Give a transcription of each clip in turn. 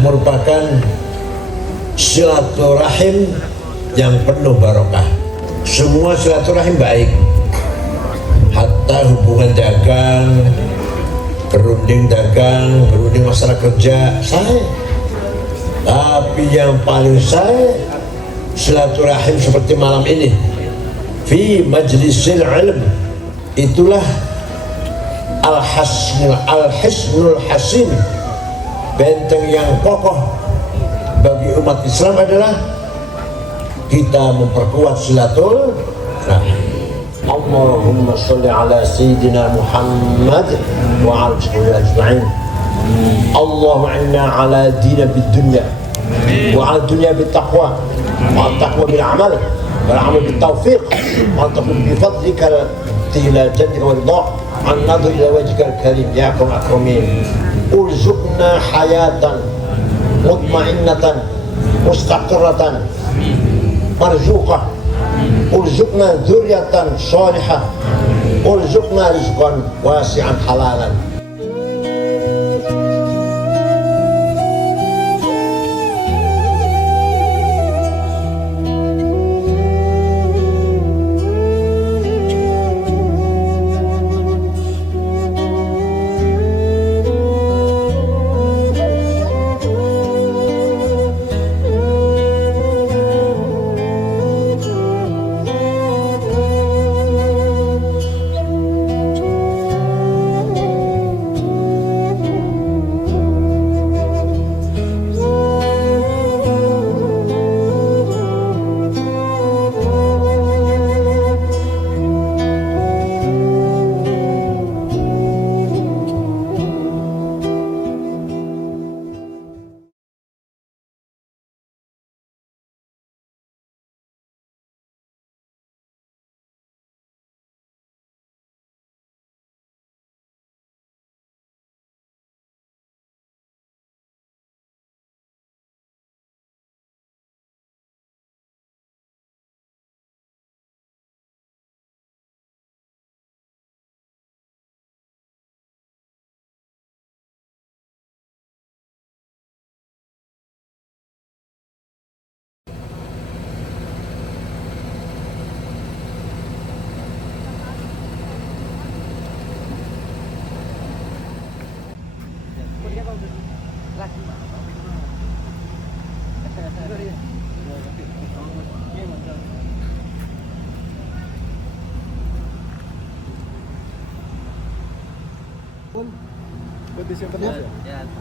merupakan silaturahim yang penuh barokah. Semua silaturahim baik, hatta hubungan dagang, berunding dagang, berunding masalah kerja, saya. Tapi yang paling saya silaturahim seperti malam ini fi majlisil ilm, itulah al-hisnul hasin, benteng yang kokoh bagi umat Islam adalah kita memperkuat silaturahim. Allahumma sholli ala sayyidina Muhammad wa ala alihi ajma'in. Allahumma inna ala dina bid dunya wa ala dunya bit taqwa wa taqwa bil amal wal amal bit tawfiq wa taqwa bi fadlika ila jannatika wa ridha an nadhur ila wajhika al karim ya akramin. Urzuqna hayatan mutmainnatan mustaqirratan marzuqah, urzuqna dzurriatan shalihah, urzuqna rizqan wasi'an halalan.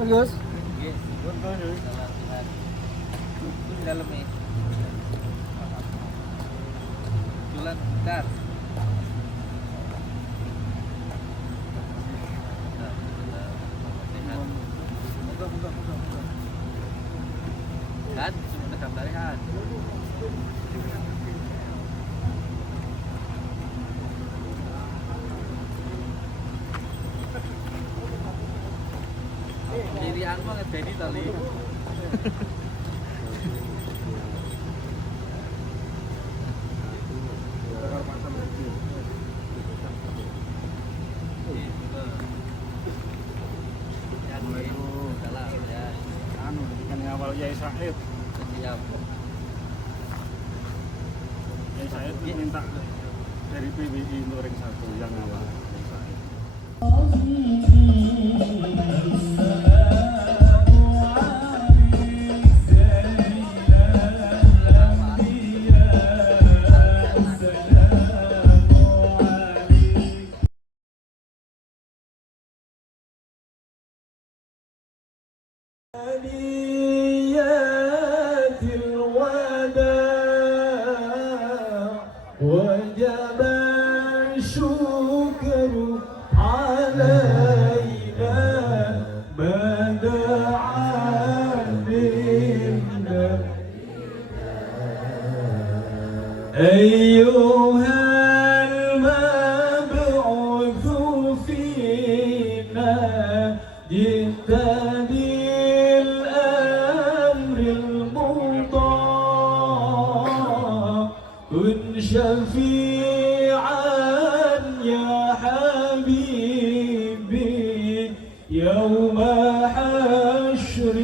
Bagus. Dalam nih. Jualan bentar. Kan, dekat dari kan. Dirian banget jadi tali. Yai Said. Yai Said minta dari PBI untuk ring 1 yang awal. وجب الشكر علينا ما دعا منا أيها المبعوث فينا جئت بالأمر المطاع كن شفيعا يا حبيبي يوم حشر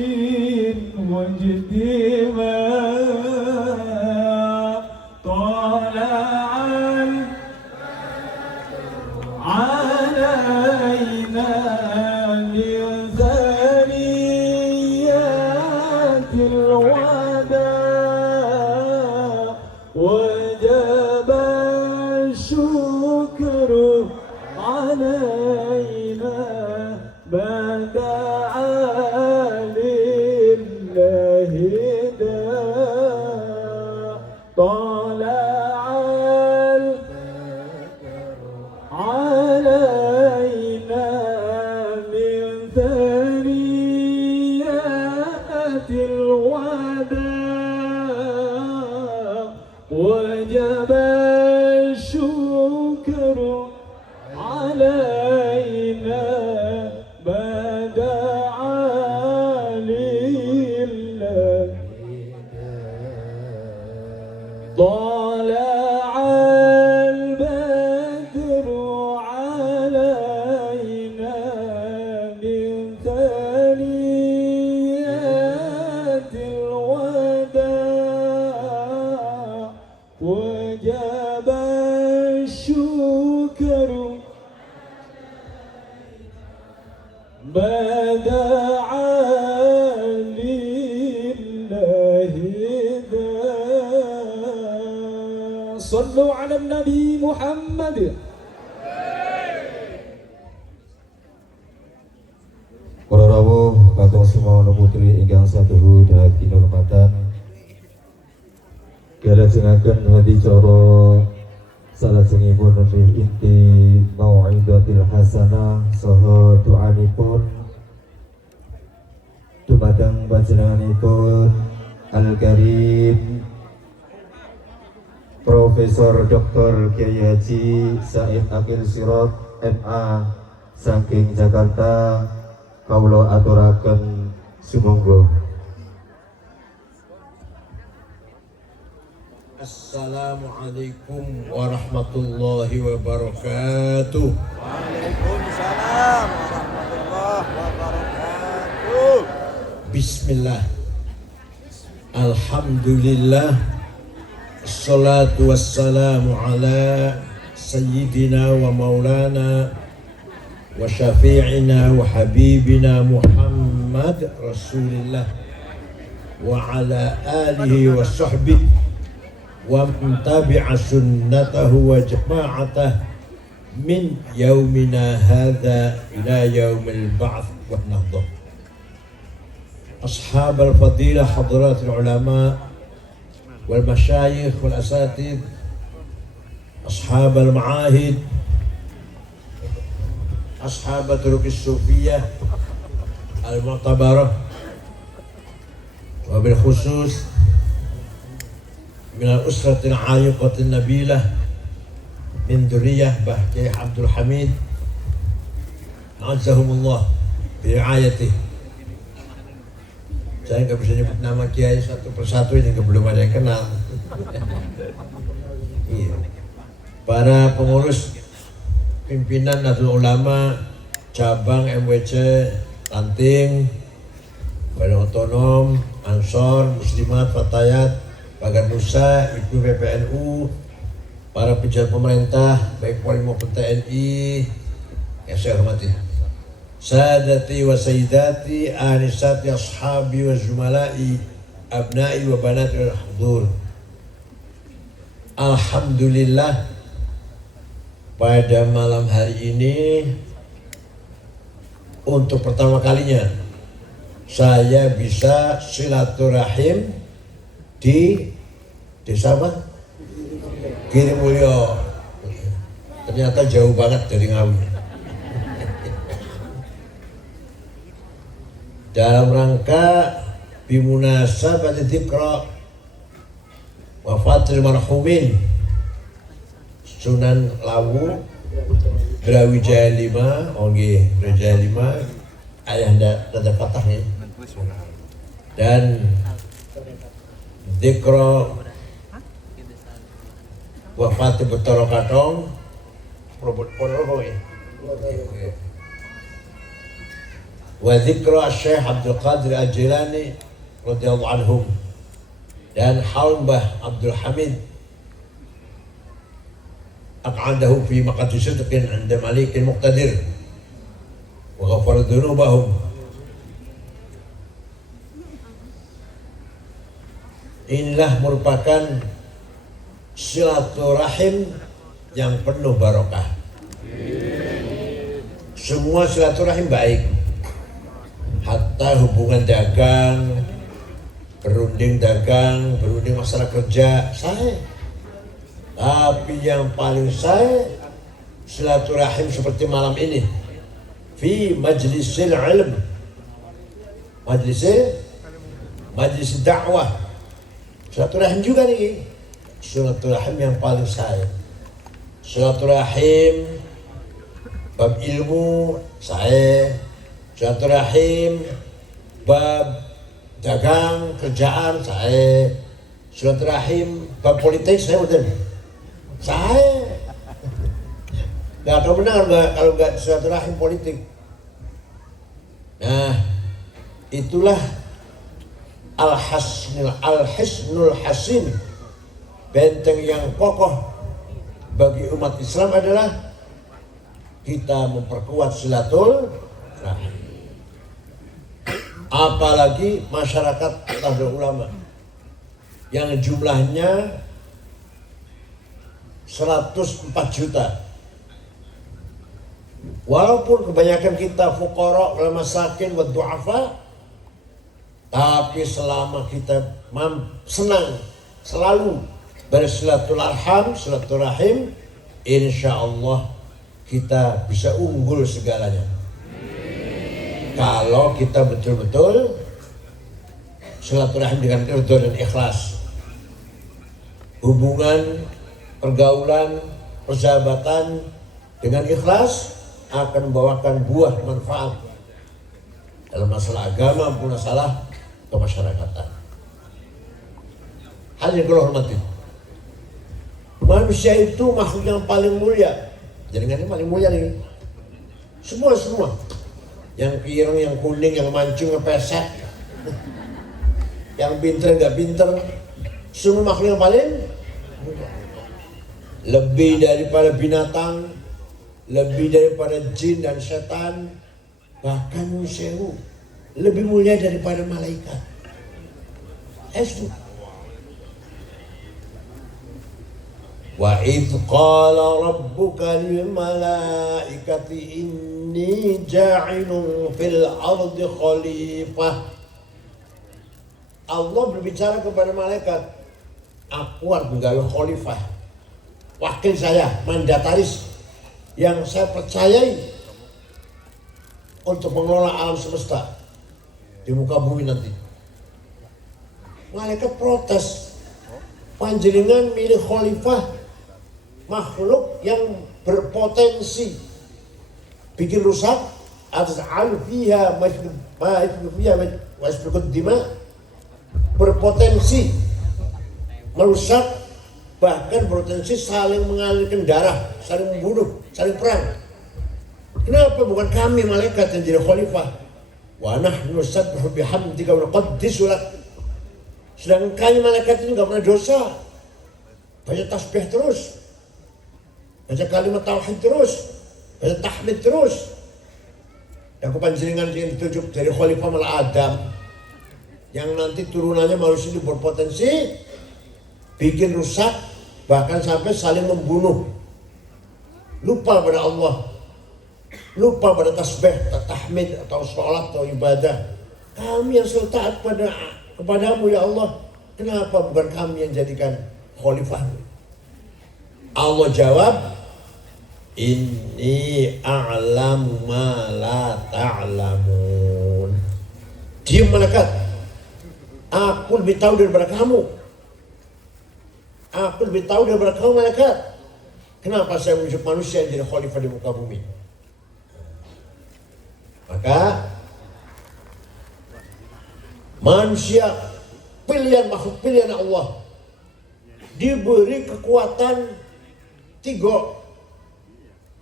الوجد ما طلع علينا من ثنيات الوداع وجب الشكر علينا بدعا لله داع طلع علينا من ثنيات الوداع وجب الشكر علينا بدعا لله طلع البدر علينا من ثنيات الوداع وجب الشكر بدعا لله داع صلوا على النبي محمد. Para rawuh kakung sumawana putri ingkang saduhu dhateng hormatan kalajengaken hadicara salajengipun nembe inti mau'izatil hasanah saha doanipun dumateng panjenenganipun Al-Karim Profesor Dr. Kiai Haji Said Akil Sirot MA saking Jakarta. Kawula aturaken sumangga. Assalamualaikum warahmatullahi wabarakatuh. Waalaikumsalam warahmatullahi wabarakatuh. Bismillah. Alhamdulillah. Assalatu wassalamu ala sayyidina wa maulana wa syafi'ina wa habibina Muhammad Rasulillah wa ala alihi wa sahbihi wa man tabi'a sunnatahu wa jama'atah min yaumina hadha ila yaumil ba'th wa nahdah. Ashab al-fadilah hadirat al-ulama wal masyayikh wal asatid, ashab al-ma'ahid, ashab turuq as-sufiyah al-mu'tabarah, wa bil khusus min al-usrati al-'ariqati an-nabilah min dzurriyyah Kiai Abdul Hamid azahumullah bi riayatih. Saya nggak bisa nyebut nama kiai satu persatu ini, belum ada yang kenal. Iya. Para pengurus pimpinan Nahdlatul Ulama cabang MWC Lanting, Badan Otonom, Ansor, Muslimat, Fatayat, Pagar Nusa, Ibu PPNU, para pejabat pemerintah baik Polri maupun TNI yang saya hormati, sadati wa sayyidati, anisati, ashabi wa zumalai, abnai wa banati wal hudur. Alhamdulillah, pada malam hari ini untuk pertama kalinya saya bisa silaturahim di desa apa? Girimulyo. Ternyata jauh banget dari Ngawi. Dalam rangka bimunasabati dzikra wafatil marhumin Sunan Lawu Brawijaya 5, Onggi Brawijaya 5, Ayahanda Raja Fatah ya. Dan dzikra wafat Betoro Katong Ponorogo ya. Wa dzikra Syekh Abdul Qadir Al-Jilani radhiyallahu anhum dan haul Mbah Abdul Hamid aq'adahu fi maqadi sidqin 'inda malikin muqtadir wa ghafara dzunubahum. Inilah merupakan silaturahim yang penuh barokah. Semua silaturahim baik, hatta hubungan dagang, berunding dagang, berunding masalah kerja, saya. Tapi yang paling saya silaturahim seperti malam ini, fi majlisil ilm, majlis dakwah, silaturahim juga nih. Silaturahim yang paling saya, silaturahim bab ilmu saya, silaturahim bab dagang kerjaan saya, silaturahim bab politik saya udah saya nggak tahu benar nggak kalau nggak silaturahim politik. Nah itulah al-hisnul hasin, benteng yang kokoh bagi umat Islam adalah kita memperkuat silaturahim. Apalagi masyarakat Nahdlatul Ulama yang jumlahnya 104 juta. Walaupun kebanyakan kita fuqara wal masakin wa du'afa, tapi selama kita senang selalu bersilaturahim, insya Allah kita bisa unggul segalanya. Kalau kita betul-betul silaturahim dengan ridho dan ikhlas, hubungan, pergaulan, persahabatan dengan ikhlas akan membawakan buah manfaat dalam masalah agama maupun masalah kemasyarakatan. Hadirin kula hormati, manusia itu makhluk yang paling mulia. Jaringannya paling mulia nih. Semua yang pirang, yang kuning, yang mancung, yang pesek, yang pinter, nggak pinter, semua makhluk yang paling lebih daripada binatang, lebih daripada jin dan setan, bahkan manusia lebih mulia daripada malaikat. Wa idh qala rabbuka lil malaikati inni ja'ilun fil ardi khalifah. Allah berbicara kepada malaikat, aku harus menggawe khalifah, wakil saya, mandataris yang saya percayai untuk mengelola alam semesta di muka bumi nanti. Malaikat protes, panjenengan milih khalifah makhluk yang berpotensi bikin rusak, atas alfiha wasbukut dima, berpotensi merusak, bahkan berpotensi saling mengalirkan darah, saling membunuh, saling perang. Kenapa bukan kami malaikat yang jadi khalifah? Wa nahnu nusabbihu bihamdika wa nuqaddisu lak. Sedangkan kami malaikat ini enggak pernah dosa. Baca tasbih terus, baca kalimat tauhid terus, baca tahmid terus. Dan kepanjenengan yang ditunjuk dari khalifah mal Adam, yang nanti turunannya manusia ini berpotensi bikin rusak, bahkan sampai saling membunuh. Lupa pada Allah, lupa pada tasbih, tahmid atau sholat atau ibadah. Kami yang selalu taat kepadamu ya Allah, kenapa bukan kami yang jadikan khalifah? Allah jawab, inni a'lamu ma la ta'lamun. Diam malaikat, aku lebih tahu daripada kamu. Aku lebih tahu daripada kamu malaikat. Kenapa saya menunjuk manusia yang jadi khalifah di muka bumi? Maka manusia pilihan, makhluk pilihan Allah, diberi kekuatan 3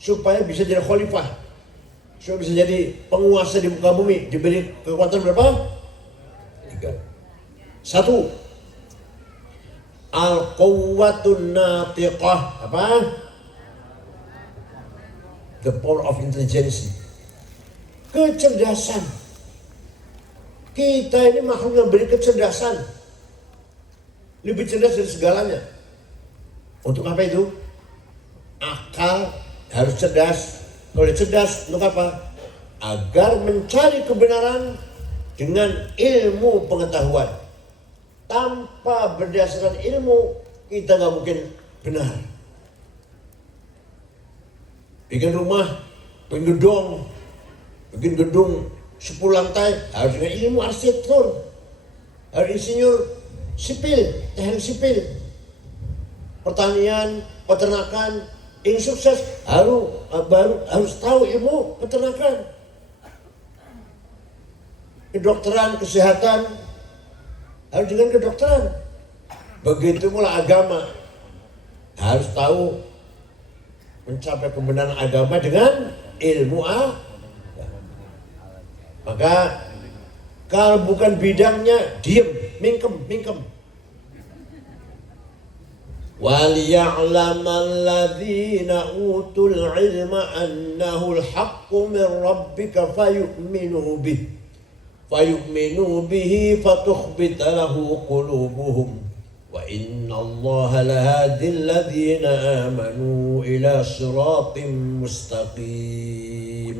supaya bisa jadi khalifah, supaya bisa jadi penguasa di muka bumi. Diberi kekuatan berapa? 3. Satu, al-quwwatun natiqah. Apa? The power of intelligence. Kecerdasan. Kita ini makhluk yang beri kecerdasan. Lebih cerdas dari segalanya. Untuk apa itu? Akal harus cerdas. Kalau dia cerdas, untuk apa? Agar mencari kebenaran dengan ilmu pengetahuan. Tanpa berdasarkan ilmu, kita nggak mungkin benar. Bikin rumah, bikin gedung 10 lantai, harus dengan ilmu arsitektur, harus insinyur sipil, teknik sipil, pertanian, peternakan, ingin sukses harus tahu ilmu peternakan, kedokteran, kesehatan, harus dengan kedokteran. Begitu pula agama, harus tahu mencapai kebenaran agama dengan ilmu agama. Maka kalau bukan bidangnya, diem, mingkem. وَلِيَعْلَمَ الَّذِينَ أُوتُوا الْعِلْمَ أَنَّهُ الْحَقُّ مِنْ رَبِّكَ فَيُؤْمِنُوا بِهِ فَتُخْبِتَ لَهُ قُلُوبُهُمْ وَإِنَّ اللَّهَ لَهَادِي الَّذِينَ آمَنُوا إِلَى صِرَاطٍ مُسْتَقِيمٍ.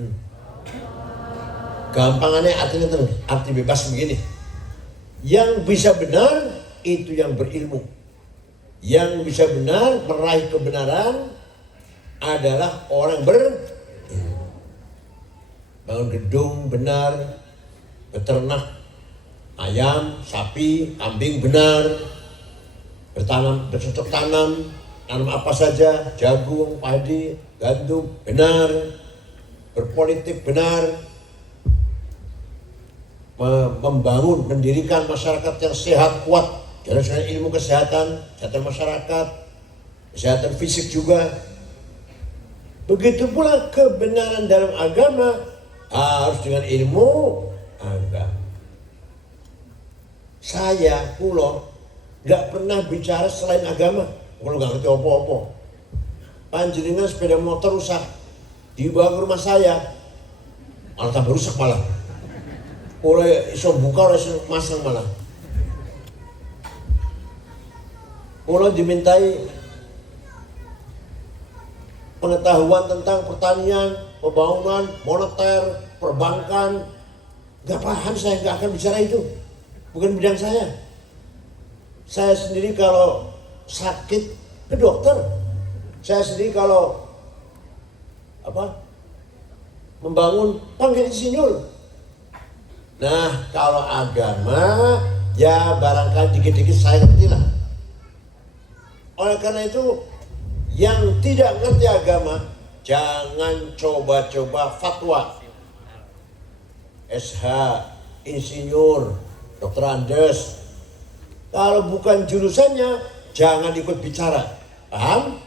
Gampangannya arti bebas begini. Yang bisa benar itu yang berilmu. Yang bisa benar meraih kebenaran adalah orang berilmu. Bangun gedung benar, beternak ayam, sapi, kambing benar, bercocok tanam apa saja, jagung, padi, gandum benar, berpolitik benar, membangun, mendirikan masyarakat yang sehat, kuat, dengan ilmu kesehatan masyarakat, kesehatan fisik juga. Begitu pula kebenaran dalam agama harus dengan ilmu agama. Saya pulau nggak pernah bicara selain agama. Kalau nggak ngerti apa-apa. Panjenengan sepeda motor rusak, dibawa ke rumah saya, malah tambah rusak malah. Oleh iso buka, oleh iso masang malah. Kalau dimintai pengetahuan tentang pertanian, pembangunan, moneter, perbankan, nggak paham, saya nggak akan bicara itu. Bukan bidang saya. Saya sendiri kalau sakit ke dokter. Saya sendiri kalau membangun panggil insinyur. Nah, kalau agama ya barangkali dikit-dikit saya ngerti lah. Oleh karena itu, yang tidak ngerti agama jangan coba-coba fatwa. SH, insinyur, dokter Andes, kalau bukan jurusannya jangan ikut bicara. Paham?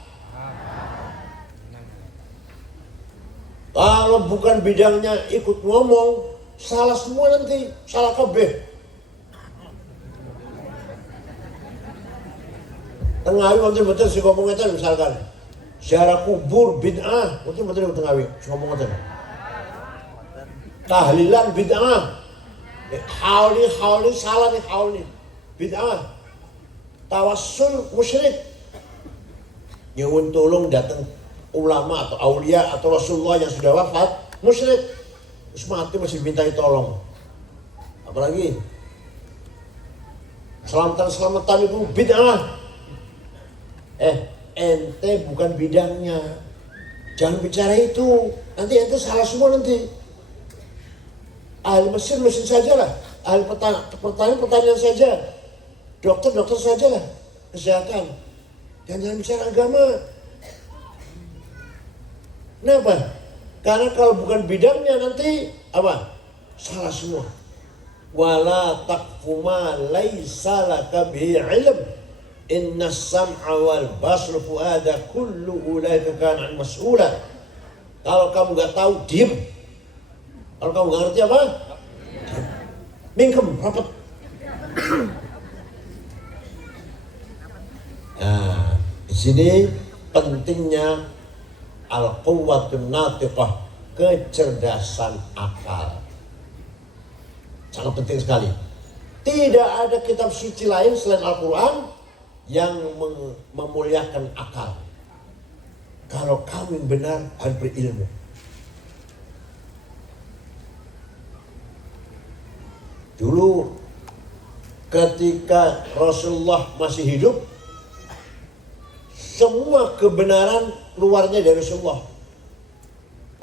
Kalau bukan bidangnya ikut ngomong, salah semua nanti, salah kabeh. Tengawi betul-betul si ngomong itu misalkan ziarah kubur bid'ah, betul-betul Tengawi si ngomong itu. Tahlilan bid'ah, hauli salah nih, hauli bid'ah. Tawassul musyrik, nyuwun tolong datang ulama atau aulia atau Rasulullah yang sudah wafat, musyrik. Terus mati masih mintai tolong. Apalagi selamatan itu bid'ah. Ente bukan bidangnya, jangan bicara itu, nanti ente salah semua nanti. Ahli mesin saja lah, ahli pertanian saja, dokter saja lah, kesehatan. Jangan bicara agama. Kenapa? Karena kalau bukan bidangnya nanti apa? Salah semua. Wala taqfu ma laisa laka bihi ilm. Inna sam'a wal basra fuada kullu ulaika kana mas'ula. Kalau kamu nggak tahu, diam. Kalau kamu nggak ngerti apa? Mingkem, rapat. sini pentingnya al-quwwatun natiqah, kecerdasan akal. Sangat penting sekali. Tidak ada kitab suci lain selain Al-Quran yang memuliakan akal. Kalau kamu yang benar harus berilmu. Dulu ketika Rasulullah masih hidup, semua kebenaran keluarnya dari Rasulullah.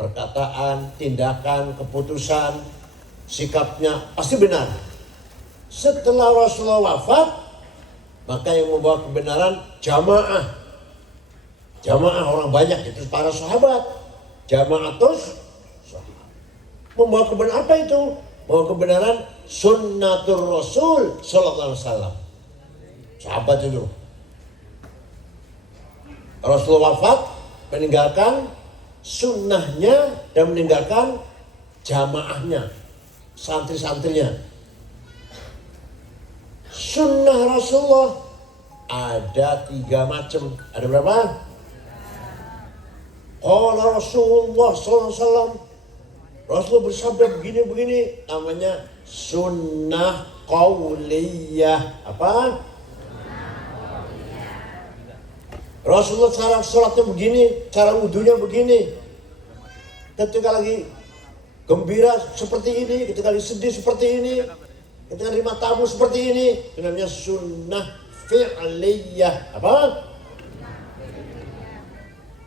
Perkataan, tindakan, keputusan, sikapnya pasti benar. Setelah Rasulullah wafat, maka yang membawa kebenaran jamaah. Jamaah orang banyak, itu para sahabat. Jamaah terus membawa kebenaran apa itu? Membawa kebenaran sunnatur Rasul sallallahu alaihi wasallam. Sahabat itu. Rasulullah wafat, meninggalkan sunnahnya dan meninggalkan jamaahnya, santri-santrinya. Sunnah Rasulullah ada 3 macam. Ada berapa? Qala Rasulullah SAW. Rasulullah bersabda begini-begini. Namanya sunnah qauliyah. Apa? Rasulullah cara sholatnya begini, cara wudhunya begini. Ketika lagi gembira seperti ini, ketika lagi sedih seperti ini, ketika terima tamu seperti ini. Itu namanya sunnah fi'liyah. Apa?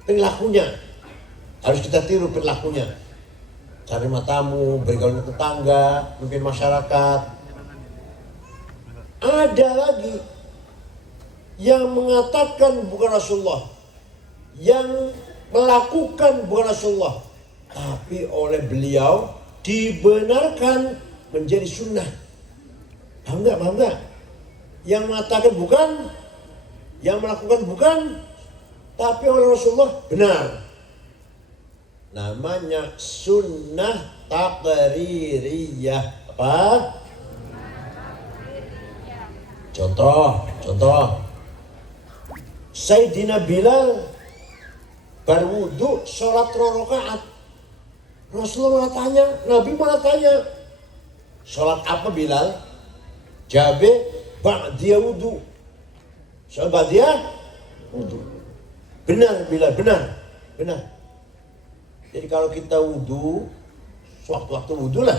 Perilakunya. Harus kita tiru perilakunya. Cara terima tamu, bergaul dengan tetangga, memimpin masyarakat. Ada lagi yang mengatakan bukan Rasulullah, yang melakukan bukan Rasulullah, tapi oleh beliau dibenarkan menjadi sunnah. Paham enggak? Yang mengatakan bukan, yang melakukan bukan, tapi oleh Rasulullah benar. Namanya sunnah taqririyah. Apa? Contoh. Sayyidina Bilal berwudu sholat 2 rakaat. Rasulullah malah tanya, Nabi malah tanya, sholat apa Bilal? Jawabnya, ba'diyah wudu. Sholat ba'diyah wudu. Benar Bilal, benar. Jadi kalau kita wudu, waktu-waktu wudu lah.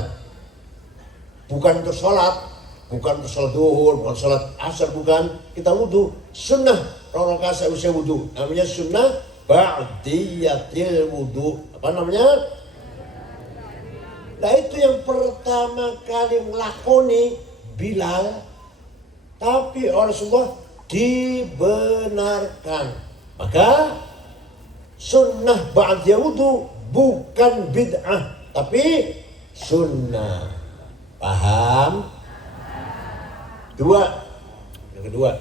Bukan untuk sholat, bukan untuk sholat duhur, bukan sholat asar, bukan. Kita wudu, sunnah. Orang kasih usia wudu, namanya sunnah ba'diyatil wudu. Apa namanya? Nah itu yang pertama kali melakoni Bilal, tapi Rasulullah dibenarkan. Maka sunnah ba'diyah wudu bukan bid'ah, tapi sunnah. Paham? Yang kedua,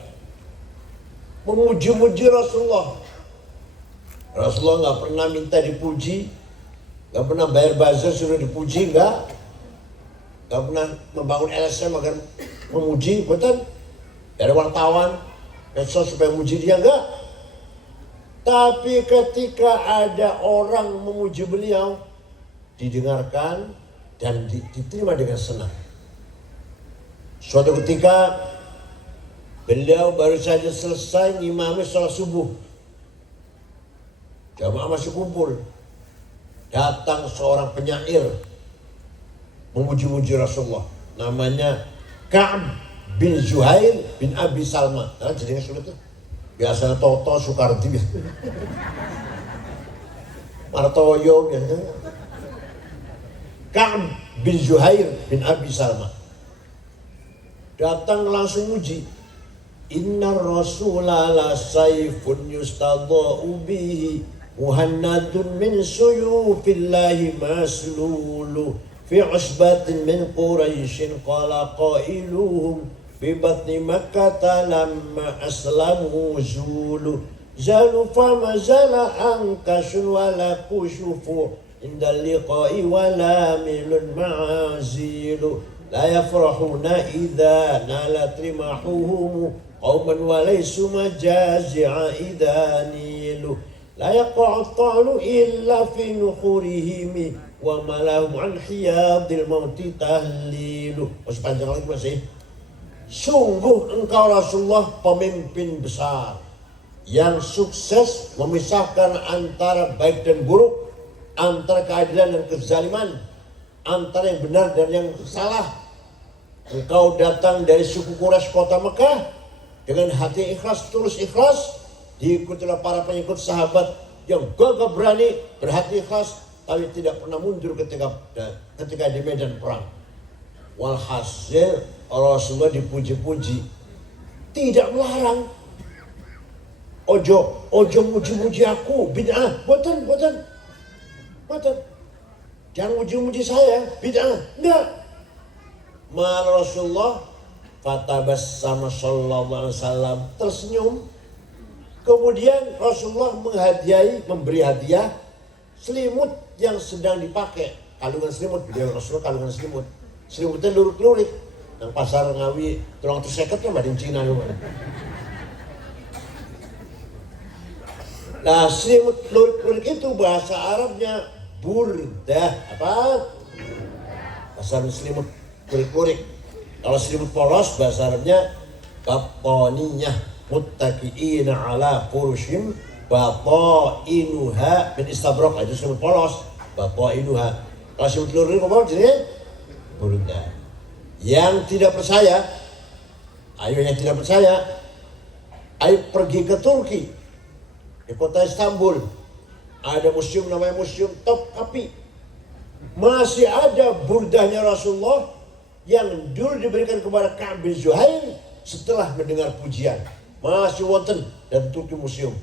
memuji-muji Rasulullah. Rasulullah nggak pernah minta dipuji, nggak pernah bayar bazar suruh dipuji, nggak pernah membangun LSM agar memuji, betul? Dari wartawan, medsos supaya memuji dia, nggak. Tapi ketika ada orang memuji beliau, didengarkan dan diterima dengan senang. Suatu ketika beliau baru saja selesai ngimami sholat subuh. Jamaah masih kumpul. Datang seorang penyair memuji-muji Rasulullah. Namanya Ka'ab bin Zuhair bin Abi Salma. Nah, jadinya sulit tuh. Biasanya Toto Soekardi. Martoyo biasanya. Ka'ab bin Zuhair bin Abi Salma. Datang langsung muji. Inna Rasulah la sayfun yustadha'u bihi muhannadun min suyufillahi maslulu fi usbatin min Quraisyin qala qailuhum bi batni Makkah lamma aslamu zulu zalu fama zala ankasun wala kushufu inda liqa'i wala milun ma'azilu la yafrahuna idza nalat rimahuhum qauman wa laysu majazi'a idza nilu la yaqa'u ta'lu illa fi nuhurihim wa malahum an hiyadil mauti tahlilu. Masih panjang lagi masih. Sungguh engkau Rasulullah pemimpin besar yang sukses memisahkan antara baik dan buruk, antara keadilan dan kezaliman, antara yang benar dan yang salah. Engkau datang dari suku Quraisy kota Mekah dengan hati ikhlas, tulus ikhlas, diikuti oleh para pengikut sahabat yang gagah berani, berhati ikhlas, tapi tidak pernah mundur ketika di medan perang. Walhasil Rasulullah dipuji-puji, tidak melarang. Ojo muji-muji aku, bid'ah, boten. Jangan muji-muji saya, bid'ah, enggak. Malah Rasulullah fatabassama sallallahu alaihi wasallam, tersenyum. Kemudian Rasulullah memberi hadiah selimut yang sedang dipakai, kalungan selimut, beliau Rasulullah kalungan selimut. Selimutnya lurik-lurik. Nang pasar Ngawi 350 kan bading Cina lu. Nah, selimut lurik-lurik itu bahasa Arabnya burdah, apa? Bahasa selimut lurik-lurik. Kalau selimut polos bahasa Arabnya batoniyah, muttaqiina ala furushim batainuha min istabraq. Itu selimut polos, batainuha. Kalau selimut lurik apa jadi burdah. Yang tidak percaya, ayo pergi ke Turki, di kota Istanbul. Ada museum namanya Museum Topkapi. Masih ada burdahnya Rasulullah yang dulu diberikan kepada Ka'ab bin Zuhair setelah mendengar pujian. Masih wonten dan Turki Museum.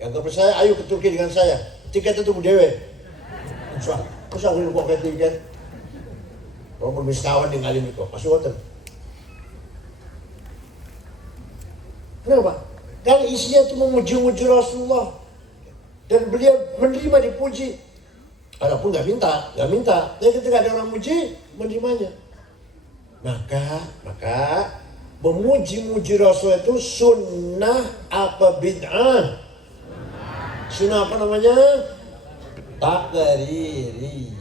Yang tidak percaya, ayo ke Turki dengan saya. Tiket itu dewe. Masa aku kok kayak tiket? Walaupun wisatawan yang ngalim itu, masih wonten. Kenapa? Karena isinya itu memuji-muji Rasulullah. Dan beliau menerima dipuji. Adapun nggak minta. Dan ketika ada orang muji, menerimanya. Maka memuji-muji Rasul itu sunnah apa bid'ah? Sunnah apa namanya? Taqririyah.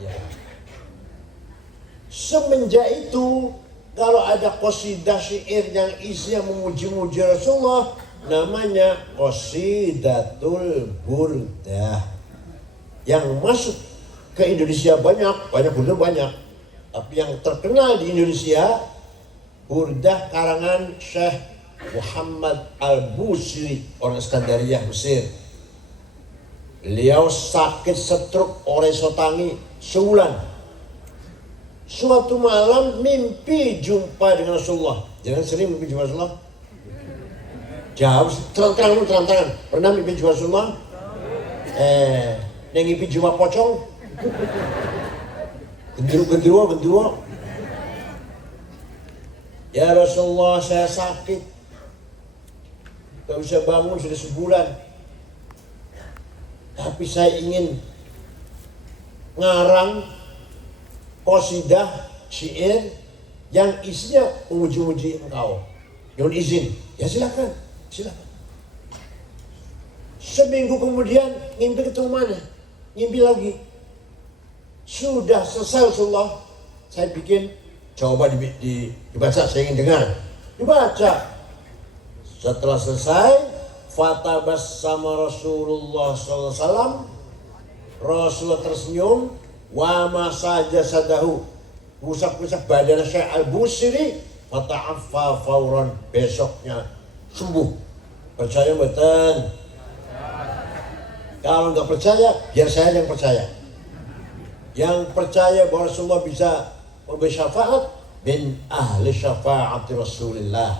Semenjak itu, kalau ada qasidah syair yang isinya memuji-muji Rasulullah, namanya qasidatul burdah. Yang masuk ke Indonesia banyak burdah banyak. Tapi yang terkenal di Indonesia, burdah karangan Syekh Muhammad Al-Busiri, orang Iskandariyah Mesir. Beliau sakit stroke oresotangi sebulan. Suatu malam mimpi jumpa dengan Rasulullah. Jangan sering mimpi jumpa Rasulullah. Jauh, terang-terangan. Pernah mimpi jumpa Rasulullah? Yang mimpi jumpa pocong? Gendruwo. Ya Rasulullah, saya sakit. Gak bisa bangun sudah sebulan. Tapi saya ingin ngarang qasidah syair yang isinya memuji-muji engkau. Mohon izin. Ya silakan. Seminggu kemudian ngimpi ketemu mana? Ngimpi lagi. Sudah selesai Rasulullah. Saya bikin, coba dibaca, saya ingin dengar. Dibaca. Setelah selesai, fatabassama Rasulullah SAW. Rasulullah tersenyum. Wa masaja sadahu, usap-usap badan Syekh Al-Busiri, fata'affa fauran, besoknya sembuh. Percaya betul? Kalau nggak percaya, biar saya yang percaya. Yang percaya bahwa Rasulullah bisa memberi syafaat, min ahli syafaati Rasulillah.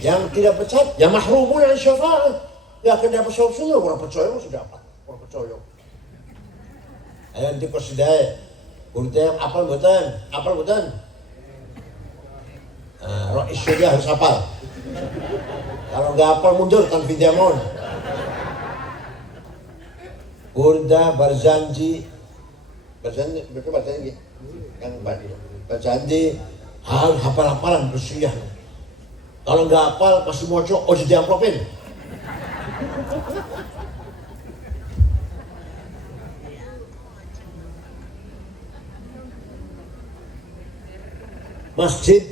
Yang tidak percaya, ya mahrumun an syafaat. Ya akan dapat syafaat Rasulullah. Orang percaya sudah dapat. Orang percaya. Ayo nanti qasidah urutnya apal betul. Rais sudah harus hafal. Kalau nggak hafal mundur tanpa diamond. Burda Barzanji, mereka bacanya gitu. Yang Janji harus hafal-hafalan bersiah. Kalau nggak hafal masih moco, oh jadi amplopin. Masjid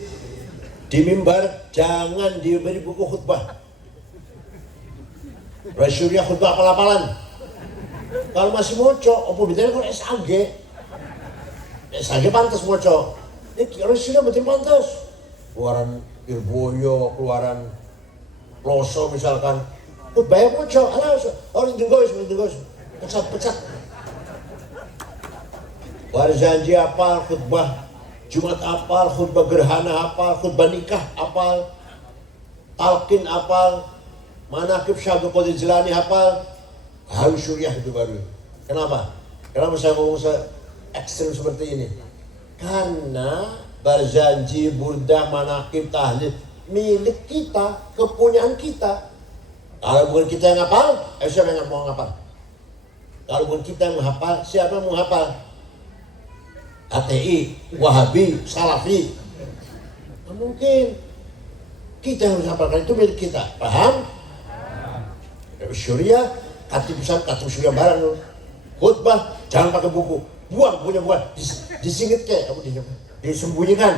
di mimbar jangan diberi buku khutbah. Rasulullah khutbah hafal-hafalan. Kalau masih moco, apa bedanya kalau SAG? SAG pantas moco. Ini Rasulullah betul pantas. Keluaran Irboyo, keluaran Loso misalkan. Khutbahnya moco, harus digos, pecat. Warzanji apal khutbah Jumat apal, khutbah gerhana apal, khutbah nikah apal, talqin apal, manaqib Syabdul Qadir Jilani apal. Harus syuriah itu baru. Kenapa? Kenapa saya ngomong ekstrim seperti ini? Karena Barzanji, burdah, manaqib, tahlil milik kita, kepunyaan kita. Kalau bukan kita yang hafal, siapa yang mau ngapal? Kalau bukan kita yang menghafal, siapa yang mau hafal? ATI, Wahabi, Salafi. Nah, mungkin kita harus hafalkan, itu milik kita. Paham? Syuriah, katib syuriah barang loh. Khutbah jangan pakai buku, buang, disingit kayak disembunyikan.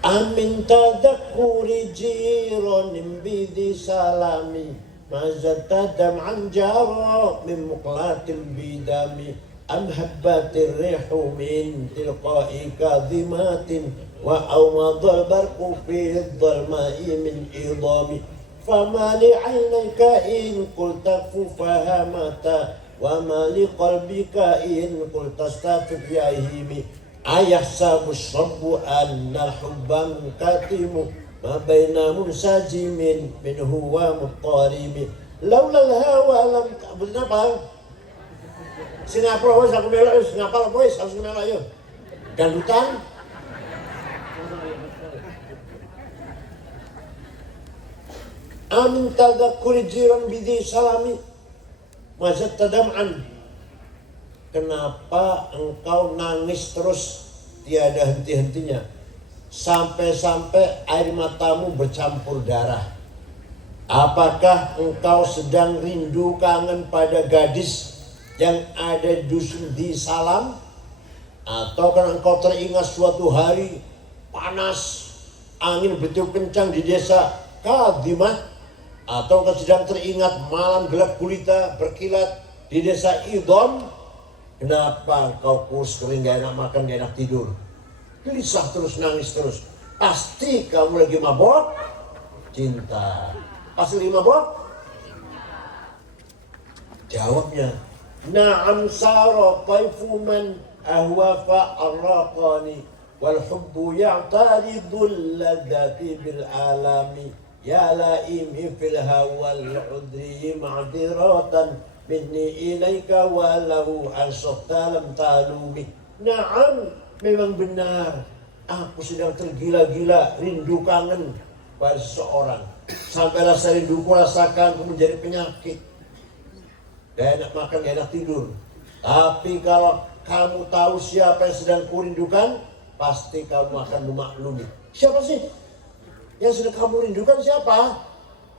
Amin tadakkuri jiranin bidi salami mazata dam'an jara min muqlatil bidami am habbatir rihu min tilqa'i kadhimatin wa awmadal barqu fi dhalma'i min idami fama li'aynayka in qulta fufahamata wa ma liqalbika in qulta stafid yahimi ayahsabu sabbu anna hubban katimu ma baina munsajimin minhu wa mutarimi laula al-hawa lam ta'budna apa? Singapura wes aku melok wes ngapal wes harus melok ayo. Gandutan amin tadakkur jiran bidi salami mazat tadam'an. Kenapa engkau nangis terus tiada henti-hentinya sampai-sampai air matamu bercampur darah? Apakah engkau sedang rindu kangen pada gadis yang ada di dusun di Salam? Atau kan engkau teringat suatu hari panas, angin bertiup kencang di desa Kadimah? Atau engkau sedang teringat malam gelap gulita berkilat di desa Idom? Kenapa engkau kurus kering, gak enak makan, gak enak tidur? Gelisah terus, nangis terus. Pasti kamu lagi mabok cinta. Pasti lagi mabok? Jawabnya, na'am sara taifu man ahwa fa'arraqani wal hubbu ya'taridul ladati bil alami ya laimi fil hawal udri ma'diratan minni ilaika walau ansofta lam talumi. Na'am, memang benar aku sedang tergila-gila rindu kangen pada seseorang sampai rasa rinduku rasakan aku menjadi penyakit, gak enak makan, gak enak tidur. Tapi kalau kamu tahu siapa yang sedang kurindukan, pasti kamu akan memaklumi. Siapa sih yang sedang kamu rindukan? Siapa?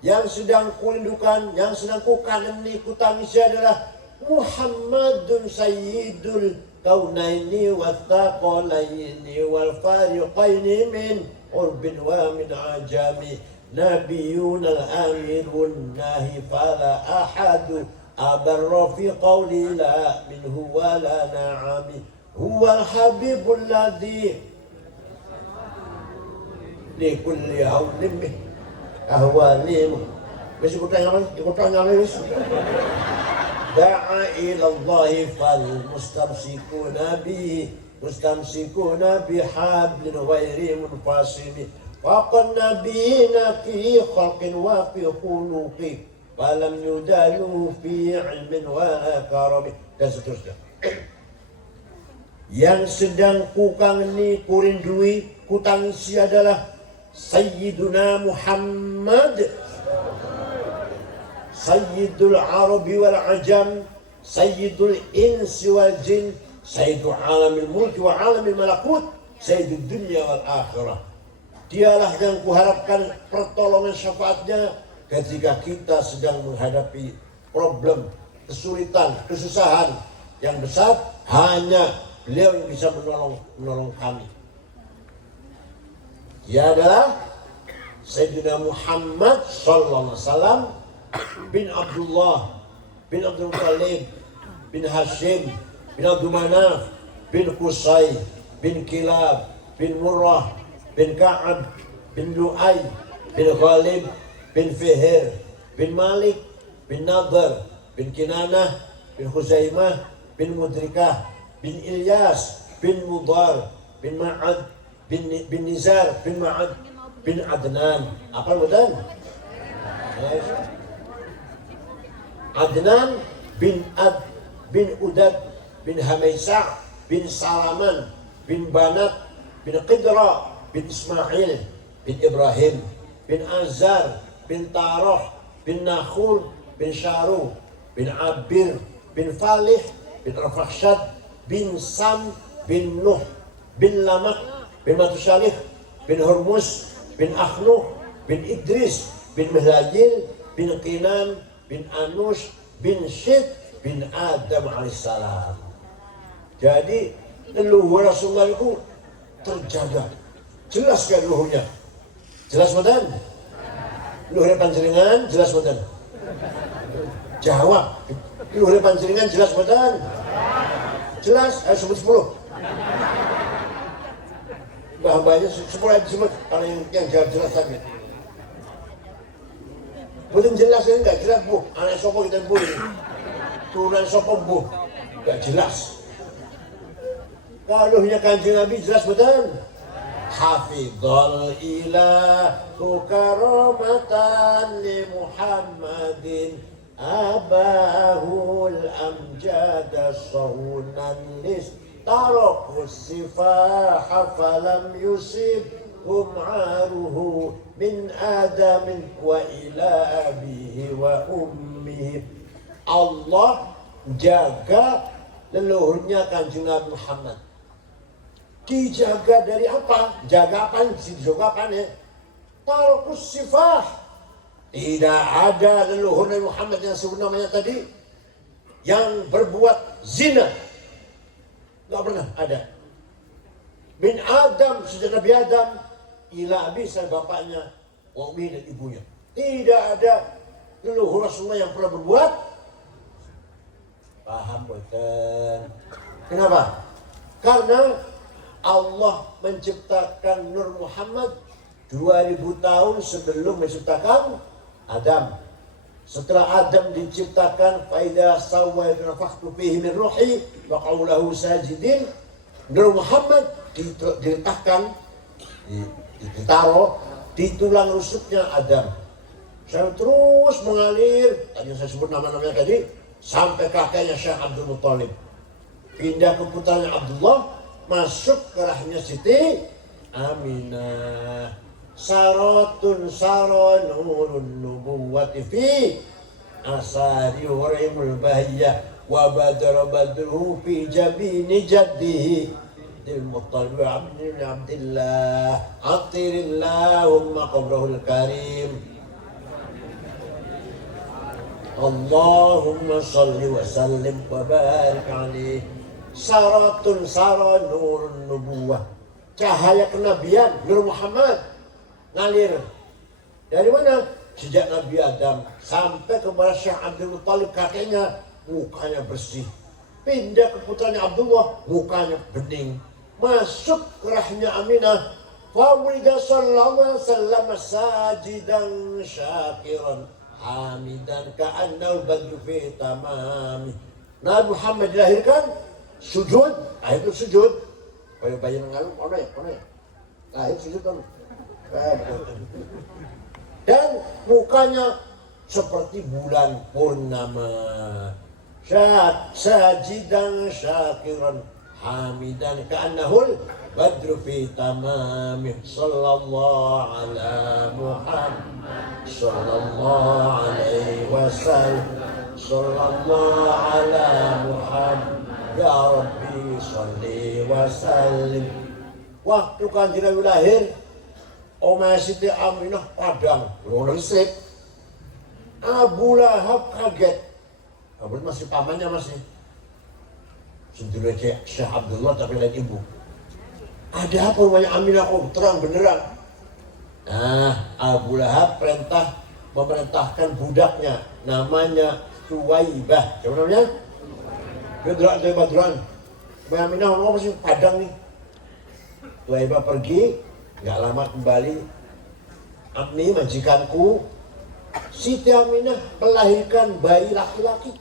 Yang sedang kurindukan, yang sedang kukangeni, kutangisi adalah Muhammadun Sayyidul Kaunaini Wathaqalaini Wal Fariqaini Min Urbin wa min ajami Nabiyun al-amirun nahi fala ahadu abarra fi qawli la minhu wa la na'ami Huwa al-habibul ladhi li kulli hawlim ahwalim. Wis ikutan ngale wis. Da'a ila Allah fal mustamsikuna bihablin ghairi munfasim. Waqan nabiyina fi khalqin wa fi khuluqi falam yudalu fi ilmin wa karami. Dan seterusnya. Yang sedang kukangeni, kurindui, kutangisi adalah Sayyiduna Muhammad Sayyidul Arabi wal Ajam, Sayyidul insi wal jin, Sayyidu alamil mulki wa alamil malakut, Sayyidul dunya wal akhirah. Dialah yang kuharapkan pertolongan syafaatnya ketika kita sedang menghadapi problem, kesulitan, kesusahan yang besar. Hanya beliau yang bisa menolong kami. Dia adalah Sayyidina Muhammad sallallahu alaihi wasallam bin Abdullah bin Abdul Muttalib bin Hashim bin Abdul Manaf bin Qusay bin Kilab bin Murrah bin Ka'ab bin Lu'ay bin Ghalib bin Fihir bin Malik bin Nadhr bin Kinanah bin Khuzaimah bin Mudrikah bin Ilyas bin Mudar bin Ma'ad bin Nizar bin Ma'ad bin Adnan. Apa betul? Adnan bin Ad bin Udad bin Hamaisa bin Salaman bin Banat bin Qidra bin Ismail bin Ibrahim bin Azar bin Taroh bin Nakhul bin Syaru bin Abir bin Falih bin Rafakhshad bin Sam bin Nuh bin Lamak bin Matusalih bin Hormuz bin Akhnuh bin Idris bin Mihlajil bin Qinan bin Anush bin Syed bin Adam alaihissalam. Jadi leluhur Rasulullah itu terjaga. Jelas kan leluhurnya? Jelas betul? Leluhur panjenengan jelas betul? Jawab. Leluhur panjenengan jelas betul? Jelas? Ayo sebut 10. Hambanya 10 aja disebut. Kalau yang jawab jelas lagi. Betul jelas ini enggak jelas bu. Anak sopo kita bu ini. Turunan sopo bu. Enggak jelas. Kalau Kanjeng Nabi jelas betul. Hafidhal ilahu karamatan li Muhammadin abahul amjada sahunan lis tarakus sifaha falam yusibhum aruhu min adamin wa ila abihi wa ummihi. Allah jaga leluhurnya Kanjeng Nabi Muhammad. Dijaga dari apa? Jaga apa? Dijaga apa nih? Tarakus sifah. Tidak ada leluhur Nabi Muhammad yang sebut namanya tadi yang berbuat zina. Tidak pernah ada. Min Adam, sejak Nabi Adam, ila Abi sang bapaknya, wa ummi dan ibunya. Tidak ada leluhur Rasulullah yang pernah berbuat. Paham betul? Kenapa? Karena Allah menciptakan Nur Muhammad 2000 tahun sebelum menciptakan Adam. Setelah Adam diciptakan, faida sawwa nafakhtu fihi min ruhi wa qawlahu sajidin, Nur Muhammad diletakkan, ditaruh di tulang rusuknya Adam. Saya terus mengalir, tadi saya sebut nama-namanya tadi, sampai kakeknya Syekh Abdul Muttalib. Pindah ke putranya Abdullah, masuk ke rahimnya Siti Aminah. Saratun sara nurun nubuwati fi asari hurimul bahiyah wa badara badruhu fi jabini jaddihi Abdul Muttalib bin Abdillah atirillahumma qabrahul karim. Allahumma salli wa sallim wa barik alaihi. Saratun sara nurun nubuwah, cahaya kenabian Nur Muhammad ngalir dari mana? Sejak Nabi Adam sampai kepada Syekh Abdul Muttalib kakeknya, mukanya bersih. Pindah ke putranya Abdullah, mukanya bening. Masuk ke rahimnya Aminah, fawrida sallallahu alaihi wasallam sajidan syakiran hamidan ka'annal badru fi tamami. Nabi Muhammad dilahirkan sujud, akhirnya sujud. Bayi ngalung, ono ya. Lahir sujud kan. Dan mukanya seperti bulan purnama. Sajidan syakiran hamidan ka'annahul badru fi tamami. Sallallahu ala Muhammad sallallahu alaihi wasallam. Sallallahu ala Muhammad. Ya Rabbi sholli wa sallim. Waktu Kanjeng Nabi lahir, Omah Siti Aminah padang, belum listrik. Abu Lahab kaget. Abu masih pamannya masih. Sendiri Syekh Abdullah tapi lain ibu. Ada apa rumahnya Aminah kok terang beneran? Nah, Abu Lahab memerintahkan budaknya, namanya Suwaibah. Siapa namanya? Dia Suwaibah Duran. Aminah ngomong masih padang nih. Suwaibah pergi, nggak lama kembali. Ami majikanku, Siti Aminah melahirkan bayi laki-laki.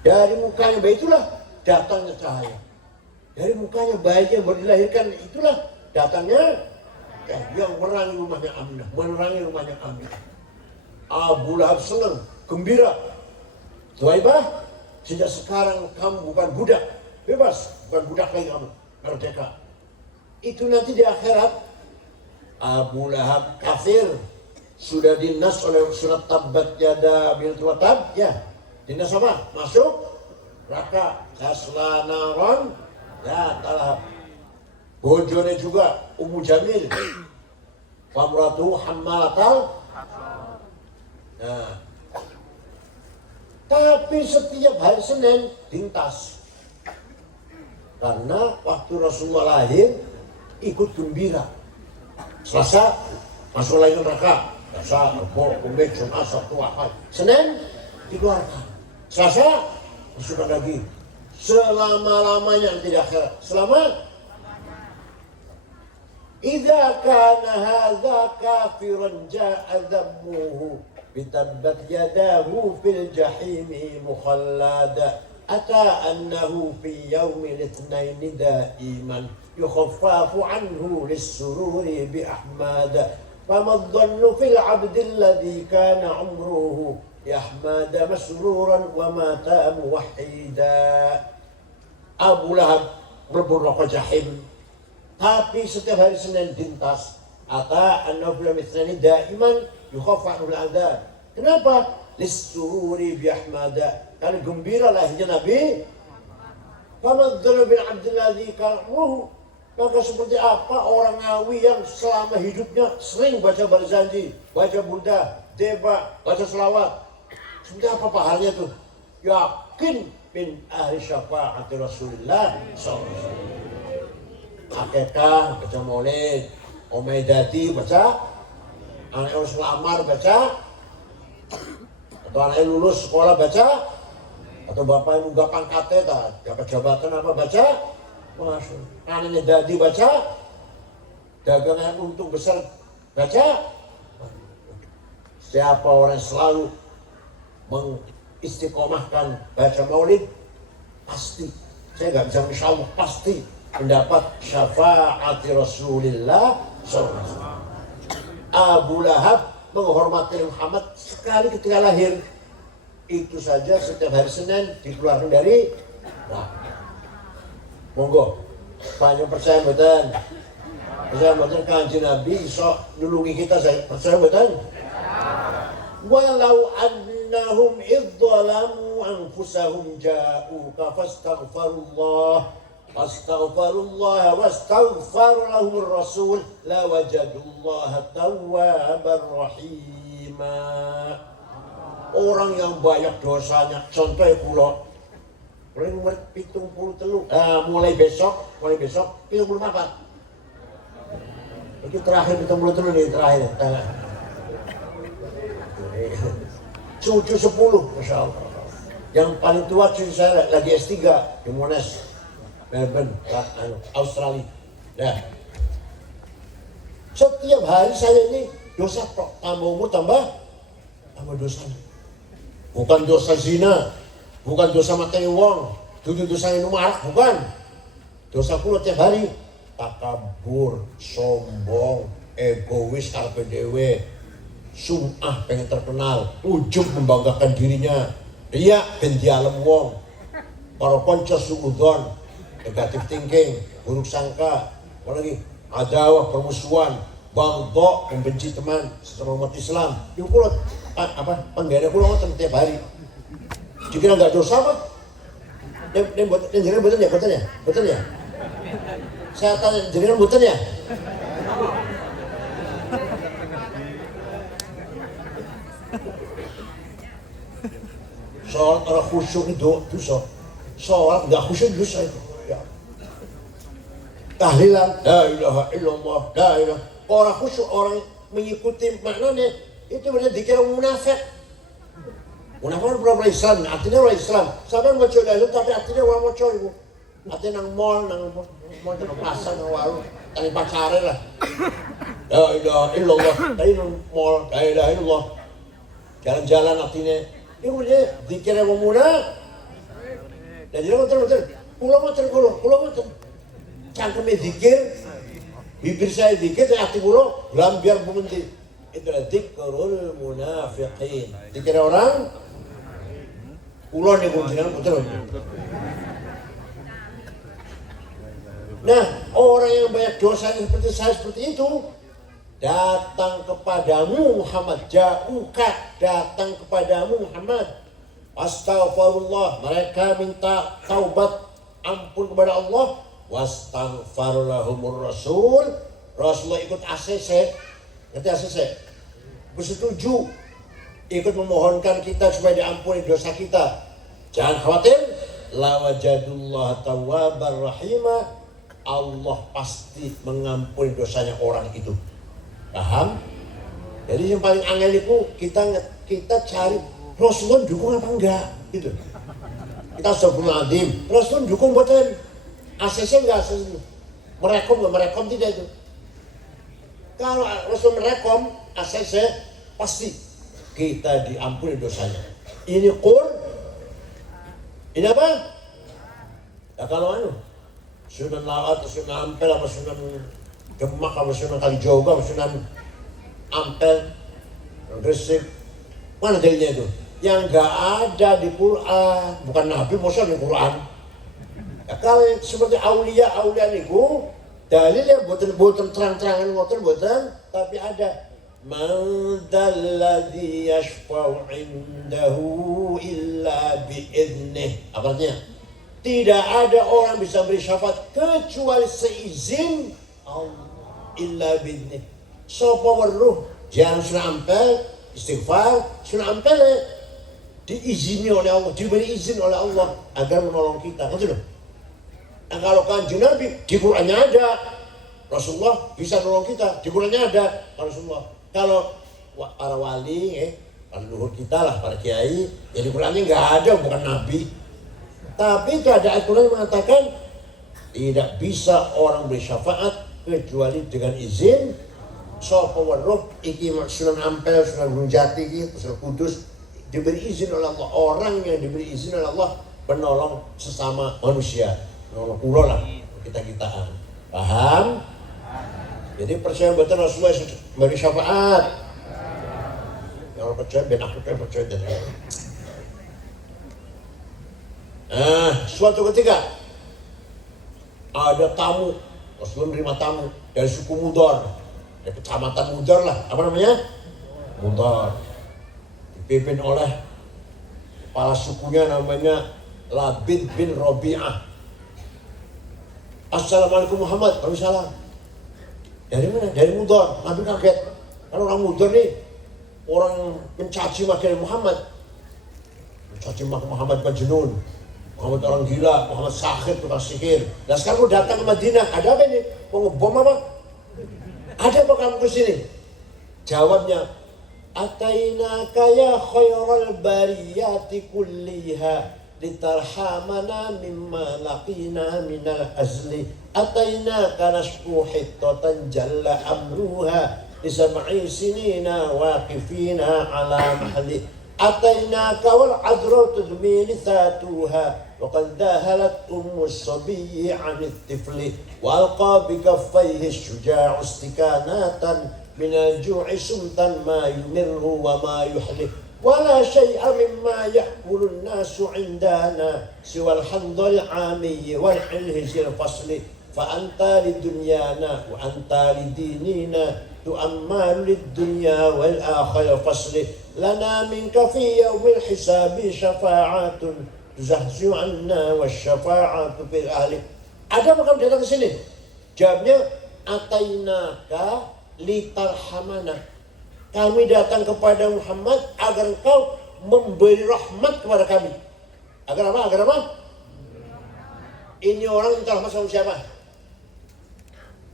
Dari mukanya bayi itulah datangnya cahaya. Dari mukanya bayi yang baru dilahirkan itulah datangnya yang menerangi rumahnya Aminah, menerangi rumahnya Aminah. Abu Lahab senang, gembira. Suwaibah, sejak sekarang kamu bukan budak, bebas, bukan budak lagi kamu, merdeka. Itu nanti di akhirat. Abu Lahab kafir, sudah dinas oleh surat Tabbat Yada Abil Tab, ya. Dinas apa? Masuk neraka, tasla naron, ya talahab. Bojone juga Ummu Jamil, famratu hammalatal. Nah, tapi setiap hari Senin lintas, karena waktu Rasulullah lahir ikut gembira. Selasa masuk lagi neraka, Selasa, Rabu, Kamis, Jumat, Sabtu, Ahad. Senin dikeluarkan. Selasa masukkan lagi. Selama-lamanya tidak akhirat. Selama idza kana hadza kafiran ja'a dhammuhu bitabbat yadahu fil jahimi mukhallada ata annahu fi yaumil itsnaini daiman يخفف عنه للسرور بأحمد فما الظن في العبد الذي كان عمره يحمد مسرورا ومات موحدا. Abu Lahab berburu jahim, tapi setiap hari Senin lintas. Ata annahu fil mithani daiman yukhaffafu al-'adzab. Kenapa? Lis-sururi bi Ahmada. Karena gembira lahirnya Nabi. Fama dzanu bil 'abdil ladzi kana umruhu. Maka seperti apa orang Ngawi yang selama hidupnya sering baca barzanji, baca burdah, deba, baca selawat. Seperti apa pahalanya tuh? Yakin min ahli syafaati Rasulullah SAW. Akekah baca maulid, Omaidati baca, anak yang selamar baca, atau anak yang lulus sekolah baca, atau bapak yang munggah pangkatnya, dapat jabatan apa baca. Masuk. Anaknya dadi baca, dagangan untung besar baca. Siapa orang yang selalu mengistiqomahkan baca maulid, pasti, saya nggak bisa mensyawah, pasti mendapat syafaat Rasulullah SAW. Abu Lahab menghormati Muhammad sekali ketika lahir. Itu saja setiap hari Senin dikeluarkan dari monggo, banyak percaya betul. Percaya betul Kanjeng Nabi iso nulungi kita, saya percaya betul. Walau annahum idzalamu anfusahum ja'uka fastaghfirullah wastaghfar lahum rasul la wajadullaha tawwabar rahima. Orang yang banyak dosanya, contohnya kula umur 73. Mulai besok 74. Ini terakhir 73 nih terakhir. Cucu 10, Masya Allah. Yang paling tua cucu saya lagi S3 di Monash, Melbourne, Australia. Nah, setiap hari saya ini dosa tambah umur tambah dosa. Bukan dosa zina, bukan dosa matai wong, itu dosa yang numarak, bukan. Dosa kulo tiap hari takabur, sombong, egois, karepe dhewe, sum'ah pengen terkenal, ujub membanggakan dirinya, riya ben dialem wong, para kanca suudzon, negative thinking, buruk sangka, apalagi adawah, permusuhan, bangkok, membenci teman sesama umat Islam. Itu kulo penggara kula ngoten tiap hari. Dikira enggak dosa apa? Jenengan mboten ya? Betul ya? Saya tanya jenengan mboten ya? Sholat orang khusyuk itu dosa. Sholat nggak khusyuk dosa itu. Ya. Tahlilan, la ilaha illallah, la ilaha. Orang khusyuk, orang mengikuti maknanya itu benar dikira munafik. Munafik berapa Islam? Artinya orang Islam. Sampai mau coba itu tapi artinya orang mau coba itu. Artinya nang mall, nang pasar, nang warung, tani pacaran lah. La ilaha illallah, tadi nang mall, la ilaha illallah. Jalan-jalan artinya. Ini kemudian dikira orang munafik. Dan jadi betul-betul, pulau motor. Cangkemnya dikir, bibir saya dikir, hati pulau, lambiar berhenti. Itulah dzikrul munafiqin. Dikira orang, pulau nih kunjungan betul. Nah, orang yang banyak dosanya seperti saya seperti itu, datang kepadamu Muhammad, ja'uka, datang kepadamu Muhammad. Astaghfirullah, mereka minta taubat ampun kepada Allah. Wastaghfarlahumur Rasul, Rasulullah ikut ACC, ngerti ACC? Bersetuju, ikut memohonkan kita supaya diampuni dosa kita. Jangan khawatir, la wajadullah tawwabar rahimah, Allah pasti mengampuni dosanya orang itu. Paham? Jadi yang paling angel itu kita cari Rasulullah dukung apa enggak gitu. Kita sebelum adim Rasulullah dukung buatan ACC enggak ACC merekom tidak itu. Kalau Rasul merekom ACC pasti kita diampuni dosanya. Ini ini apa? Ya kalau Sunan Lawat, Sunan Ampel, apa Sunan Demak, apa Sunan Kalijogo, apa Sunan Ampel, Gresik, mana dalilnya itu? Yang nggak ada di Quran, bukan Nabi, maksudnya di Quran. Ya, kalau seperti aulia niku, dalilnya buatan terang-terangan ngoten buatan, tapi ada man dalladzi yashfa'u 'indahu illa bi'idnih. Apa artinya? Tidak ada orang bisa beri syafaat kecuali seizin Allah, illa bi'idnih. Sapa weruh jangan Sunan Ampel istighfar, Sunan Ampel diizini oleh Allah, diberi izin oleh Allah agar menolong kita. Betul? Nah, kalau Kanjeng Nabi di Qur'annya ada, Rasulullah bisa menolong kita, di Qur'annya ada Rasulullah. Kalau para wali, para leluhur kita lah, para kiai, ya di Qur'annya nggak ada, bukan Nabi. Tapi itu ada aturan yang mengatakan tidak bisa orang beri syafaat kecuali dengan izin. Sapa waruh iki Sunan Ampel, Sunan Gunung Jati, Sunan Kudus diberi izin oleh Allah. Orang yang diberi izin oleh Allah penolong sesama manusia, penolong pulau lah kita-kitaan. Paham? Jadi percaya betul Rasulullah beri syafaat. Yang orang percaya ben aku percaya dan suatu ketika ada tamu, Rasulullah menerima tamu dari suku Mudar, dari kecamatan Mudar lah, apa namanya? Mudar. Dipimpin oleh kepala sukunya namanya Labid bin Rabi'ah. Assalamualaikum Muhammad, waalaikumsalam. Dari mana? Dari Mudar. Nabi kaget. Kan orang Mudar nih, orang mencaci maki Muhammad. Mencaci maki Muhammad Majnun, Muhammad orang gila, Muhammad Sakhir, tukang sihir. Dan sekarang lu datang ke Madinah, ada apa ini? Mau ngebom apa? Ada apa kamu kesini? Jawabnya, Atainaka ya khairal bariyati kulliha litarhamana mimma laqina minal azli. Atainaka nashku hittatan jalla amruha lisab'i sinina waqifina ala mahli. Atainaka wal adra tudmi lithatuha وقد ذهلت الصبي عن الطفل وألقى بكفيه الشجاع استكانات من الجوع سمتا ما يمر وما يحلي ولا شيء مما يأكل الناس عندنا سوى الحنظ العامي والحلهج الفصل فأنت لدنيانا وأنت لديننا tu'ammal lid-dunya wal akhirah faslih lana minka fi yaumil hisabi syafa'atun tuzahzi'u anna wasyafa'atu fil ahli. Ada apa kamu datang ke sini? Jawabnya, atainaka litarhamana. Kami datang kepada Muhammad agar engkau memberi rahmat kepada kami. Agar apa? Agar apa? Ini orang minta rahmat sama siapa?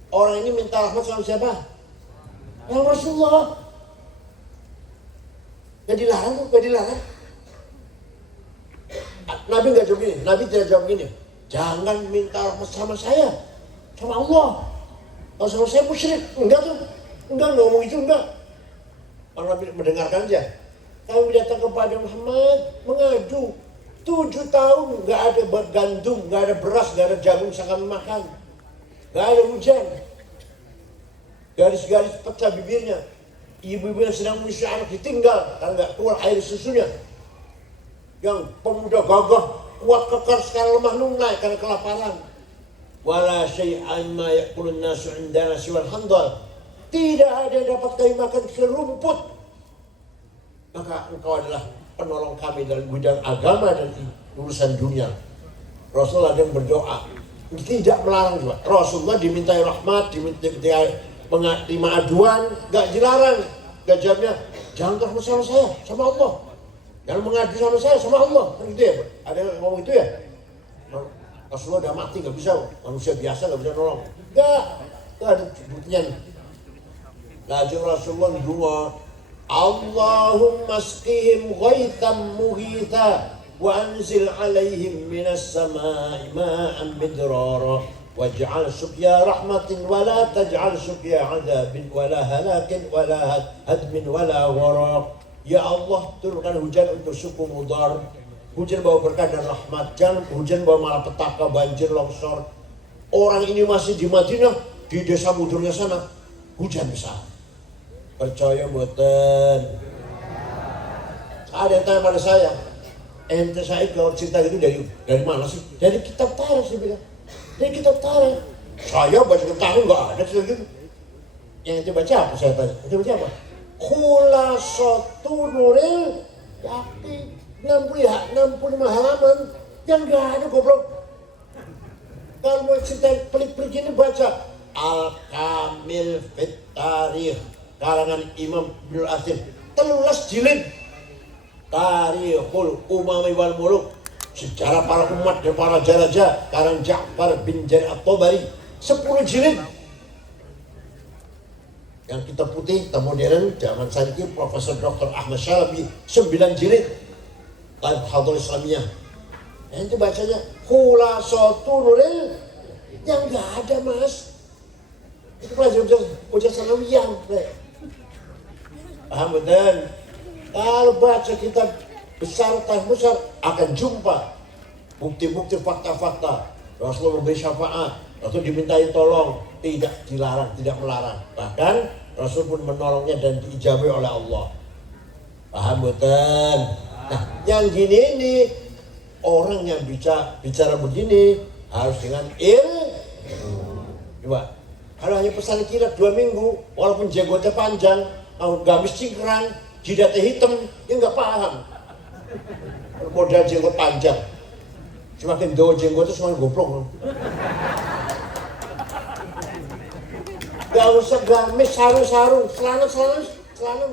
Orang ini minta rahmat sama siapa? Ya Rasulullah. Gak dilarang tuh, gak dilarang. Nabi gak jawab gini, Nabi tidak jawab gini. Jangan minta rahmat sama saya, sama Allah. Kalau sama saya musyrik, enggak tuh. Enggak ngomong itu, enggak. Orang Nabi mendengarkan aja. Kami datang kepada Muhammad mengadu 7 tahun nggak ada gandum, nggak ada beras, nggak ada jagung bisa kami makan, nggak ada hujan, garis-garis pecah bibirnya, ibu-ibu yang sedang menyusui anak ditinggal karena nggak keluar air susunya, yang pemuda gagah kuat kekar sekarang lemah lunglai karena kelaparan. Wala syai'an ma ya'kulun nasu 'indana siwal handal. Tidak ada yang dapat kami makan kecuali rumput. Maka engkau adalah penolong kami dalam bidang agama dan urusan dunia. Rasulullah yang berdoa, tidak melarang juga. Rasulullah dimintai rahmat, dimintai menerima aduan, gak dilarang. Gak jawabnya, jangan rahmat sama saya, sama Allah. Jangan mengadu sama saya, sama Allah. Kan gitu ya? Ada yang ngomong itu ya? Rasulullah udah mati, gak bisa. Manusia biasa gak bisa nolong. Gak ada buktinya. Lajeng Rasulullah dua, Allahumma asqihim ghaitan mughitha wa anzil alaihim minas samai ma'an midrara waj'al suqya rahmatin wa la taj'al suqya adabin wa la halakin wa la hadmin wa la gharaq. Ya Allah, turunkan hujan untuk suku Mudar, hujan bawa berkah dan rahmat, jangan hujan bawa malapetaka, banjir, longsor. Orang ini masih di Madinah, di desa Mudurnya sana, hujan besar. Percaya mboten? Ada yang tanya pada saya, ente saya kalau cerita gitu dari mana sih? Dari kitab Tarikh sih bilang. Dari kitab Tarikh. Saya baca kitab Tarikh nggak ada cerita gitu. Yang itu baca apa saya tanya? Itu baca apa? Khulasatu Nuril Yakin 65 halaman yang nggak ada goblok. Kalau mau cerita pelik-pelik ini baca Al-Kamil Fit Tarikh karangan Imam Ibnul Athir 13 jilid. Tarikhul Umami wal Muluk, sejarah para umat dan para raja karang Ja'far bin Jarir At-Tabari 10 jilid. Yang kita putih, kita modern, zaman saya ini Profesor Dr. Ahmad Syalabi 9 jilid. Tarikh Hadrat Islamiyah. Yang itu bacanya Khulasatu Nuril yang nggak ada mas. Itu pelajaran ujian sanawiyah. Paham betul? Kalau baca kitab besar, tarikh besar akan jumpa bukti-bukti fakta-fakta. Rasulullah memberi syafaat, Rasul dimintai tolong, tidak dilarang, tidak melarang. Bahkan Rasul pun menolongnya dan diijabai oleh Allah. Paham betul? Nah, yang gini ini orang yang bicara begini harus dengan coba. Kalau hanya pesan kirap 2 minggu, walaupun jenggotnya panjang, gamis cingkrang, jidatnya hitam, dia nggak paham. Modal jenggot panjang, semakin doa jenggotnya semakin goblok. Gak usah gamis, sarung, celana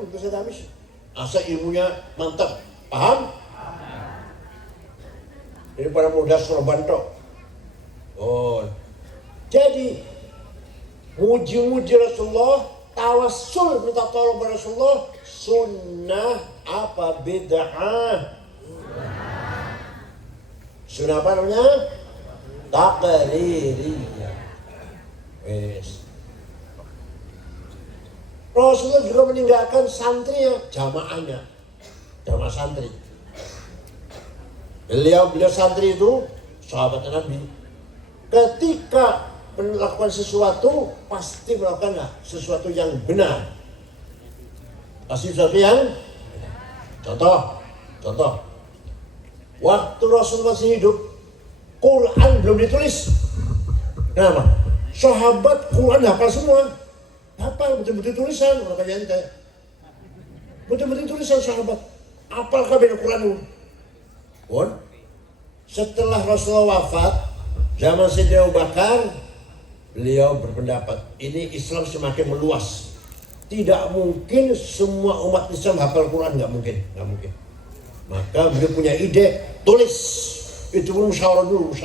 bisa gamis. Asal ilmunya mantap, paham? Daripada modal sorban tok. Oh, jadi muji-muji Rasulullah, tawassul minta tolong pada Rasulullah, sunnah apa bid'ah? Sunnah apa namanya? Taqririyah. Yes. Rasulullah juga meninggalkan santrinya, jamaahnya, jamaah santri. Beliau santri itu sahabat Nabi. Ketika melakukan sesuatu, pasti melakukan sesuatu yang benar. Pasti sesuatu yang contoh. Waktu Rasulullah masih hidup, Quran belum ditulis. Kenapa? Sahabat Quran hafal semua. Hafal betul-betul tulisan, orang kaya ente. Betul-betul tulisan sahabat. Apalkah bina Quran? Pun, setelah Rasulullah wafat, zaman Sayyidina Abu Bakar, beliau berpendapat, ini Islam semakin meluas. Tidak mungkin semua umat Islam hafal Quran, nggak mungkin. Maka beliau punya ide, tulis. Itu pun musyawarah dulu,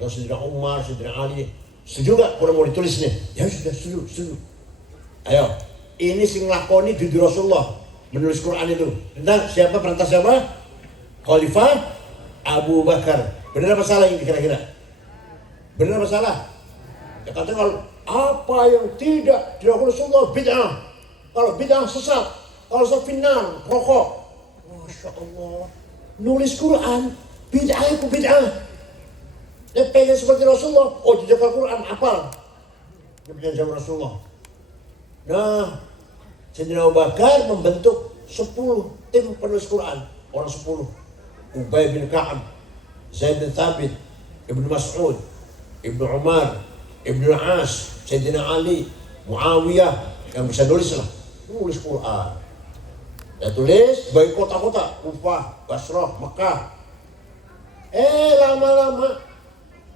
yang Sayyidina Umar, Sayyidina Ali, setuju nggak Quran mau ditulis nih? Ya sudah, setuju. Ayo, ini sing lakoni di Rasulullah menulis Quran itu. Siapa perintah siapa? Khalifah Abu Bakar. Benar apa salah ini kira-kira? Benar apa salah? Ya katanya kalau apa yang tidak dilakukan Rasulullah bid'ah. Kalau bid'ah sesat, kalau sesat final, rokok. Masya Allah, nulis Quran bid'ah itu bid'ah. Dia pengen seperti Rasulullah, dijaga Quran apal. Dia pengen sama Rasulullah. Nah, Sayyidina Abu Bakar membentuk 10 tim penulis Quran. Orang 10. Ubay bin Ka'ab, Zaid bin Thabit, Ibnu Mas'ud, Ibnu Umar, Ibnu As, Sayyidina Ali, Muawiyah, yang bisa nulis lah. Nulis Quran. Ya tulis bagi kota-kota, Kufah, Basrah, Mekah. Lama-lama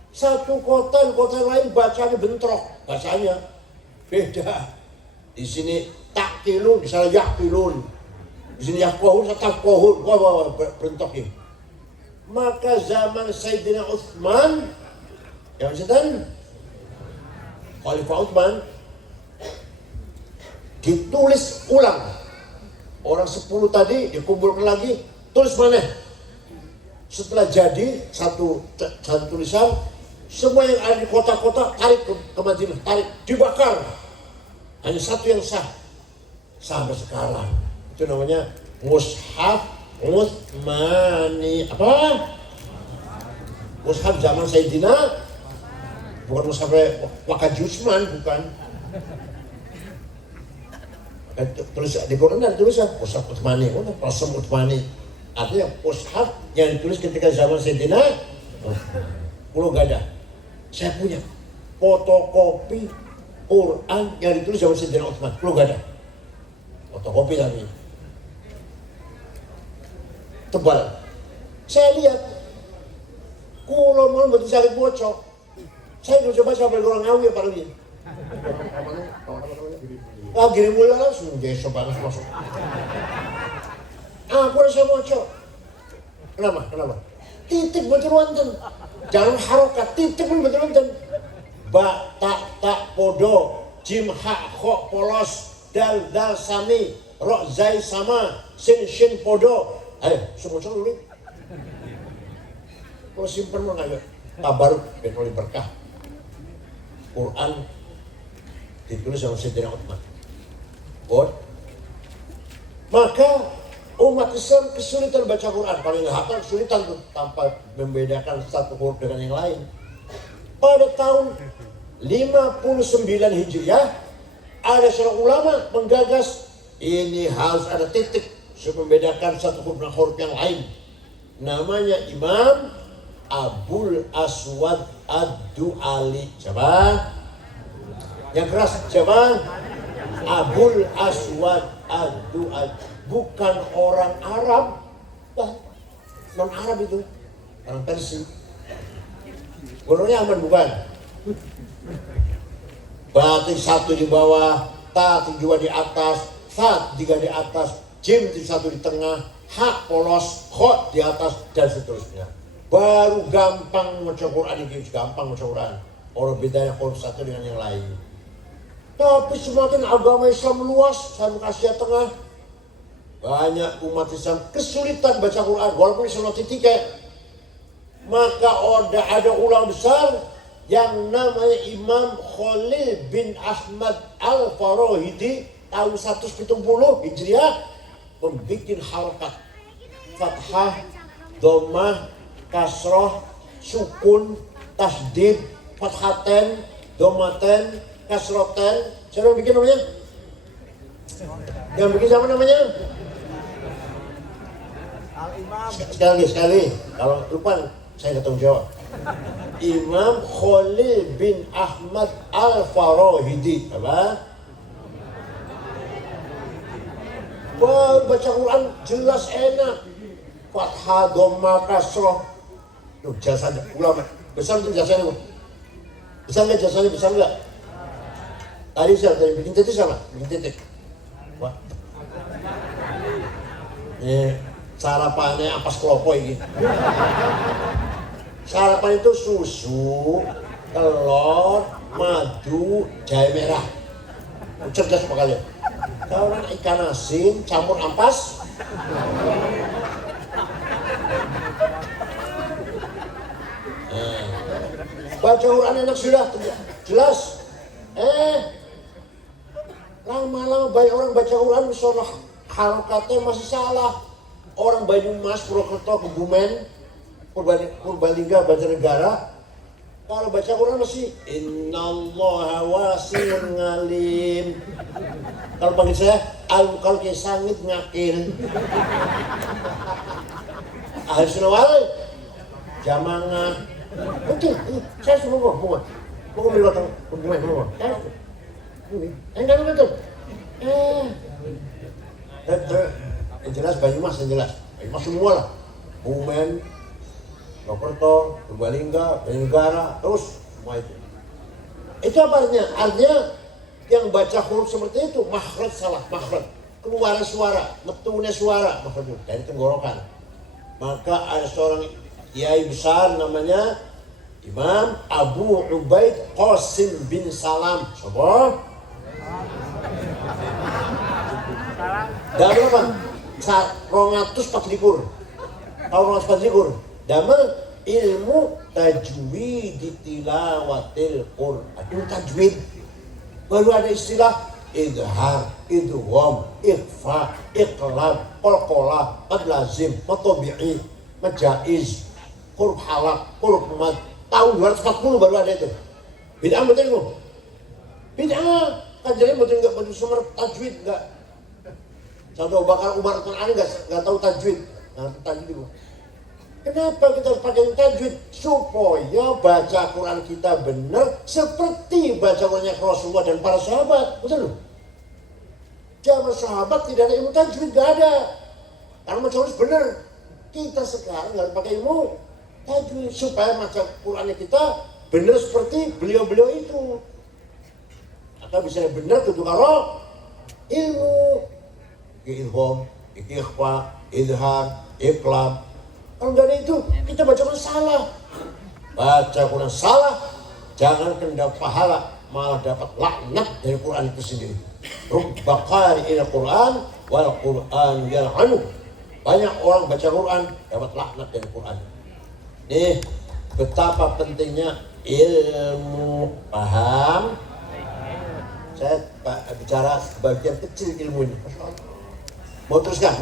satu kota lain bacanya bentrok, bacanya beda. Di sini takkilun, di sana yakilun. Di sini yakohun, takohun. Wah, bentrok ini. Maka zaman Sayyidina Utsman, yang sedang Khalifah Utsman, ditulis ulang. Orang 10 tadi dikumpulkan lagi, tulis mana? Setelah jadi satu tulisan, semua yang ada di kota-kota tarik ke Madinah, tarik, dibakar. Hanya satu yang sah sampai sekarang. Itu namanya Mushaf Utsmani. Apa? Mushaf zaman Sayyidina, bukan Mushaf Wakaji Utsman, bukan. Tulis di Quran ada tulisan Mushaf Utsmani, Rasul Utsmani. Artinya mushaf yang ditulis ketika zaman Sayyidina Pulau Gada. Saya punya fotokopi Quran yang ditulis zaman Sayyidina Utsman, Pulau Gada. Fotokopi lagi. Tebal. Saya lihat kulo mau betul sakit bocor. Saya udah coba sampai orang Ngawi apalagi. Gini mulia langsung gesok banget masuk. Aku rasa bocor. Kenapa? Titik betul wonten. Jangan harokat, titik pun betul wonten. Ba, tak, podo, jim, ha, kho, polos, dal, sami, ro, zai, sama, shin, podo. Ayo, semua dulu. Kalau simpen mau ayo. Tabaruk, petoli berkah. Quran ditulis sama Sayyidina Utsman. Maka umat Islam kesulitan baca Quran. Paling hafal kesulitan tuh, tanpa membedakan satu huruf dengan yang lain. Pada tahun 59 Hijriah, ada seorang ulama menggagas ini harus ada titik supaya membedakan satu huruf dengan huruf yang lain. Namanya Imam Abul Aswad Ad-Du'ali. Siapa? Yang keras siapa? Abul Aswad Ad-Du'ali. Bukan orang Arab, non Arab itu, orang Persia. Gunungnya aman bukan? Batik 1 di bawah, ta 2 di atas, sa 3 di atas, jim 1 di tengah, ha polos, kho di atas, dan seterusnya. Baru gampang baca Quran ini, gampang baca Quran. Orang bedanya huruf satu dengan yang lain. Tapi semakin agama Islam meluas sampai ke Asia Tengah, banyak umat Islam kesulitan baca Quran walaupun Islam titik. Maka ada ulama besar yang namanya Imam Khalil bin Ahmad Al-Farahidi tahun 170 Hijriah membuat harakat fathah, dhammah, kasroh, sukun, tasdid, fathaten, dhammaten, kasroten. Siapa yang bikin namanya? Yang bikin siapa namanya? Sekali. Kalau lupa saya nggak tahu jawab. Imam Khalil bin Ahmad Al-Farahidi. Apa? Wah, baca Quran jelas enak. Fathah, Dhamma, Kasroh. Tuh, jasanya ulama. Besar tuh jasanya. Besar nggak jasanya? Besar nggak? Tadi bikin titik sama? Bikin titik. Wah. Ini sarapannya ampas kelopo ini. Sarapan itu susu, telur, madu, jahe merah. Cerdas apa kalian? Kalau ikan asin campur ampas. Baca Quran enak sudah jelas. Lama-lama banyak orang baca Quran misalnya harokatnya masih salah. Orang Banyumas, Purwokerto, Kebumen, Purbalingga, Banjarnegara, kalau baca Quran masih Innallaha wasi'un ngalim. Kalau panggil saya, kalau kayak sangit ngakil. Ahli sunnah wal jamaah. Betul, saya semua mau ambil batang hubungan semua. Enggak betul. Yang jelas Banyumas yang jelas. Banyumas semua lah. Kebumen, Purwokerto, Purbalingga, Banjarnegara, terus semua itu. Itu apa artinya? Artinya yang baca huruf seperti itu makhraj salah, makhraj. Keluar suara, metune suara, makhraj dari tenggorokan. Maka ada seorang kiai besar namanya Imam Abu Ubaid Qasim bin Salam. Siapa? Dah berapa? 240. Tahun 240. Damel ilmu tajwid tilawatil Qur'an. Itu tajwid. Baru ada istilah idhar, idgham, ikhfa, iqlab, qalqalah, qad lazim, matabi'i, majaiz, huruf halaq, huruf mad. Tahun 240 baru ada itu. Bid'ah betul itu. Bid'ah. Kajian betul enggak betul semar tajwid enggak. Contoh Bakar Umar Al-Qur'an enggak tahu tajwid. Nah, tajwid itu. Kenapa kita harus pakai tajwid? Supaya baca Quran kita benar seperti baca Qurannya Rasulullah dan para sahabat. Betul? Zaman sahabat tidak ada ilmu tajwid, gak ada. Karena baca harus benar. Kita sekarang harus pakai ilmu tajwid supaya baca Qurannya kita benar seperti beliau-beliau itu. Atau bisa benar kudu karo ilmu. Idgham, ikhfa, idhar, iqlab. Kalau nggak ada itu, kita baca Quran salah. Baca Quran salah, jangan kena pahala, malah dapat laknat dari Quran itu sendiri. Rubba qari'il Quran wal Quran yal'anu. Banyak orang baca Quran dapat laknat dari Quran. Nih, betapa pentingnya ilmu. Paham? Saya bicara bagian kecil ilmu ini. Mau teruskan?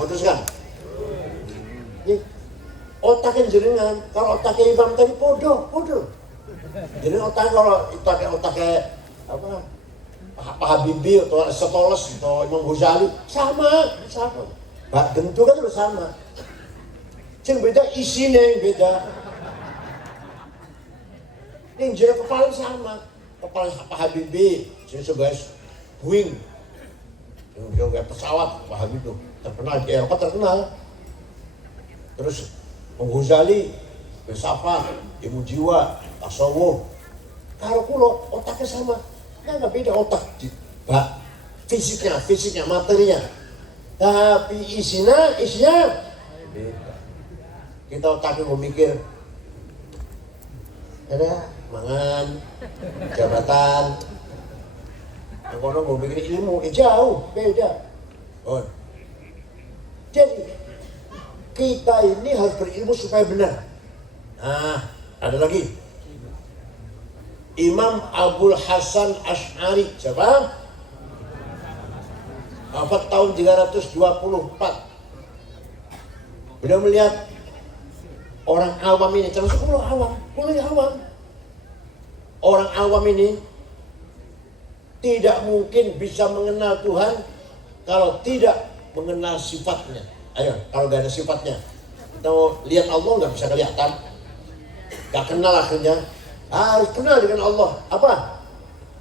Nih. Otaknya jenengan, kalau otaknya Imam tadi bodoh. Jadi otaknya kalau otaknya apa? Pak Habibie atau Setoles atau Imam Ghazali sama. Pak Gentu kan udah sama. Yang beda isinya yang beda. Yang jadi kepala sama. Kepala Pak Habibie, sebagai Boeing, yang kayak pesawat Pak Habibie itu terkenal di Eropa terkenal. Terus Ghazali, filsafat, ilmu jiwa, tasawuf. Kalau kulo otaknya sama, nggak beda otak, fisiknya, materinya. Tapi isinya beda. Kita otaknya mau mikir, ada mangan, jabatan. Yang kono mau mikir ilmu, jauh beda. Jadi kita ini harus berilmu supaya benar. Nah, ada lagi. Imam Abul Hasan Asy'ari, siapa? Wafat tahun 324. Beliau melihat orang awam ini, termasuk mulai awam. Orang awam ini tidak mungkin bisa mengenal Tuhan kalau tidak mengenal sifatnya. Ayo, kalau gak ada sifatnya, kita mau lihat Allah nggak bisa kelihatan, gak kenal akhirnya. Harus kenal dengan Allah. Apa?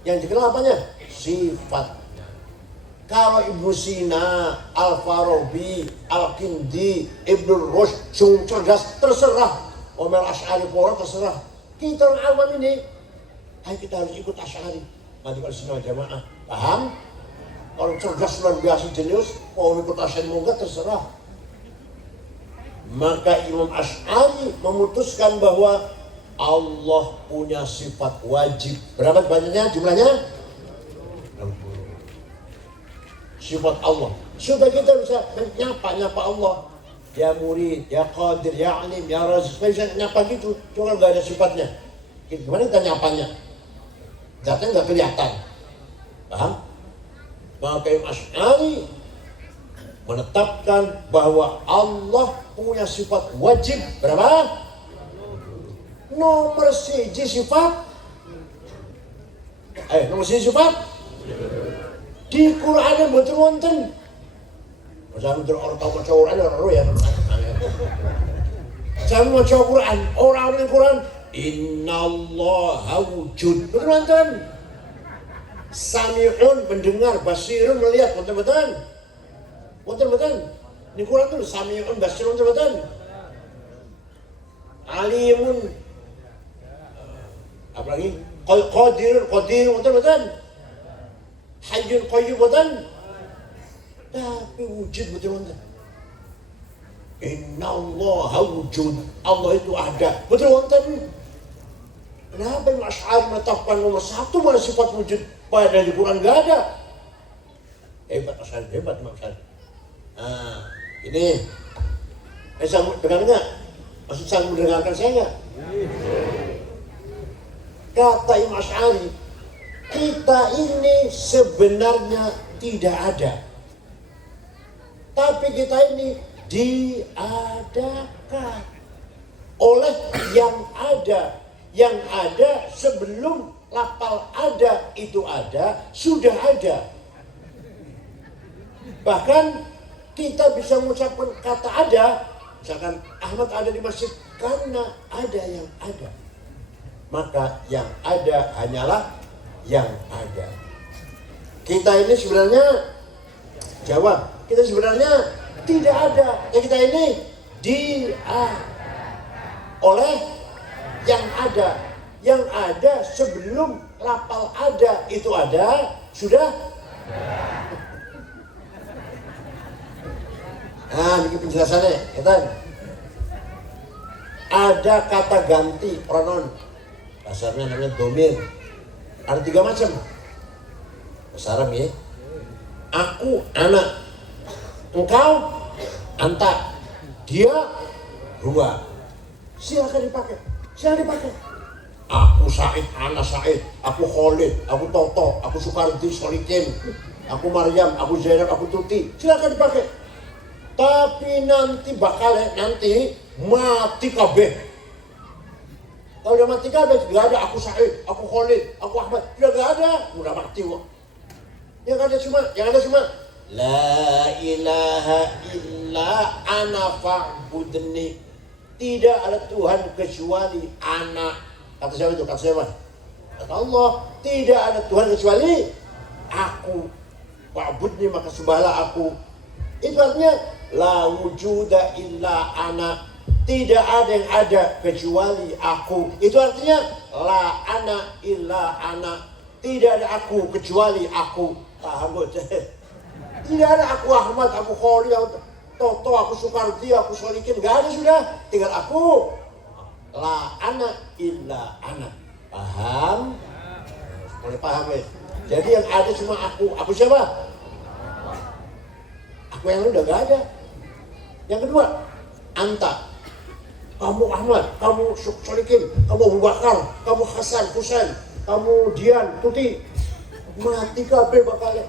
Yang dikenal apanya? Sifatnya. Kalau Ibnu Sina, Al-Farabi, Al-Kindi, Ibnu Rushd, sungguh cerdas, terserah. Omel Asy'ari pora terserah. Kita orang awam ini, kita harus ikut Asy'ari. Mari kalau Sunnah Jamaah, paham? Orang cerdas luar biasa jenius, mau ikut Asy'ari mau enggak terserah. Maka Imam Asy'ari memutuskan bahwa Allah punya sifat wajib. Berapa banyaknya jumlahnya? 60. Sifat Allah. Supaya kita bisa nyapa Allah. Ya murid, ya qadir, ya alim, ya razik. Supaya bisa nyapa gitu. Cuma nggak ada sifatnya. Gimana kita nyapanya? Zatnya nggak kelihatan. Paham? Maka Imam Asy'ari menetapkan bahwa Allah punya sifat wajib. Berapa? Nomor siji sifat. Nomor siji sifat. Di Quran yang betul wonten. Masa betul orang tahu baca Quran orang ya. Saya baca Quran, orang di Quran. Innallaha wujud. Betul wonten. Sami'un mendengar, basirun melihat, wonten-wonten. Wonten-wonten. Di Quran itu sami'un basirun wonten-wonten. Alimun apalagi qadir wonten-wonten. Hayyun qayyum wonten. Tapi wujud betul wonten. Innallaha wujud. Allah itu ada. Betul wonten. Kenapa Imam Asy'ari menetapkan nomor satu mana sifat wujud? Padahal di Quran nggak ada. Hebat Asy'ari, hebat Imam Asy'ari. Nah, ini bisa dengar nggak? Maksud saya mendengarkan saya nggak? Kata Imam Asy'ari, kita ini sebenarnya tidak ada, tapi kita ini diadakan oleh yang ada. Yang ada sebelum lafal ada itu ada, sudah ada. Bahkan kita bisa mengucapkan kata ada. Misalkan Ahmad ada di masjid karena ada yang ada. Maka yang ada hanyalah yang ada. Kita ini sebenarnya jawab, kita sebenarnya tidak ada. Ya kita ini oleh yang ada. Yang ada sebelum lafal ada itu ada, sudah. Nah, ini penjelasannya, kita ada kata ganti pronoun, dasarnya namanya domir. Ada 3 macam. Bahasa Arab ya. Aku anak, engkau anta, dia huwa. Silakan dipakai, silakan dipakai. Aku Said, anak Said, aku Khalid, aku Toto, aku Sukardi, Solikin, aku Maryam, aku Zainab, aku Tuti. Silakan dipakai. Tapi nanti bakal nanti mati kabeh. Kalau udah mati kabeh, gak ada aku Said, aku Khalid, aku Ahmad, udah ada mati kok. Yang ada cuma La ilaha illa ana fa'budni. Tidak ada Tuhan kecuali ana. Kata siapa itu? Kata siapa? Kata Allah. Tidak ada Tuhan kecuali aku. Fa'budni maka sembahlah aku. Itu artinya la wujuda illa ana. Tidak ada yang ada kecuali aku. Itu artinya la ana illa ana. Tidak ada aku kecuali aku. Paham gak? Tidak ada aku Ahmad, aku Khalid, aku Toto, aku Sukardi, aku Solikin. Gak ada sudah. Tinggal aku. La ana illa ana. Paham? Boleh paham ya? Jadi yang ada cuma aku. Aku siapa? Aku yang udah gak ada. Yang kedua, anta. Kamu Ahmad, kamu Solikin, kamu Abu Bakar, kamu Hasan, Husain, kamu Dian, Tuti. Mati kabeh bakal.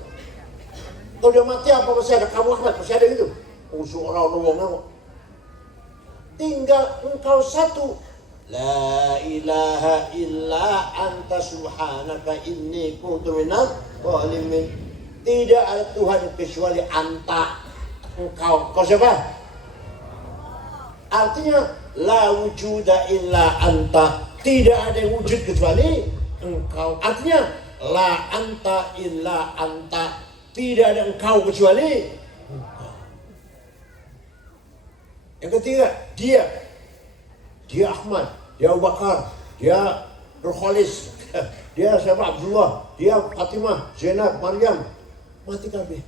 Kalau udah mati apa masih ada? Kamu Ahmad masih ada gitu. Usul orang-orang. Tinggal engkau satu. La ilaha illa anta subhanaka inni kuntu minadh dhalimin. Tidak ada Tuhan kecuali anta. Engkau siapa? Artinya la wujuda illa anta. Tidak ada yang wujud kecuali engkau. Artinya la anta illa anta. tidak ada engkau kecuali engkau. Yang ketiga, dia Ahmad, dia Abu Bakar, dia Nurkholis, dia siapa Abdullah, dia Fatimah, Zainab, Maryam, mati kabeh.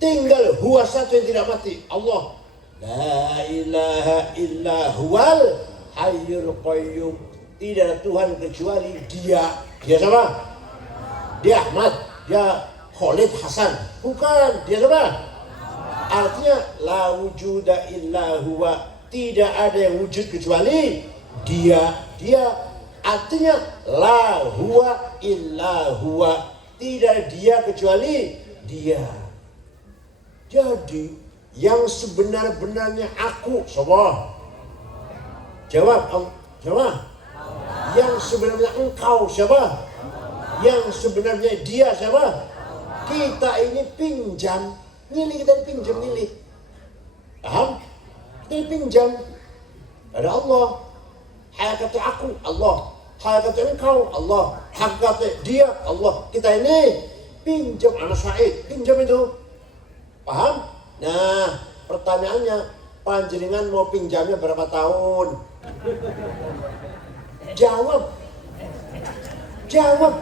Tinggal huwa satu yang tidak mati, Allah. La ilaha illa huwal hayyul qayyum. Tidak ada Tuhan kecuali Dia. Dia siapa? Dia Ahmad, dia Khalid Hasan. Bukan, dia siapa? Artinya la wujuda illa huwa. Tidak ada yang wujud kecuali Dia. Dia artinya la huwa illa huwa. Tidak ada dia kecuali Dia. Jadi yang sebenar-benarnya aku, siapa? Jawab, siapa? Yang sebenarnya engkau, siapa? Yang sebenarnya dia, siapa? Kita ini pinjam, milik kita pinjam milik. Paham? Kita ini pinjam. Ada Allah. Hakikatnya aku, Allah. Hakikatnya engkau, Allah. Hakikatnya dia, Allah. Kita ini pinjam, anak Said, pinjam itu. Paham? Nah, pertanyaannya, panjenengan mau pinjamnya berapa tahun? Jawab. Jangan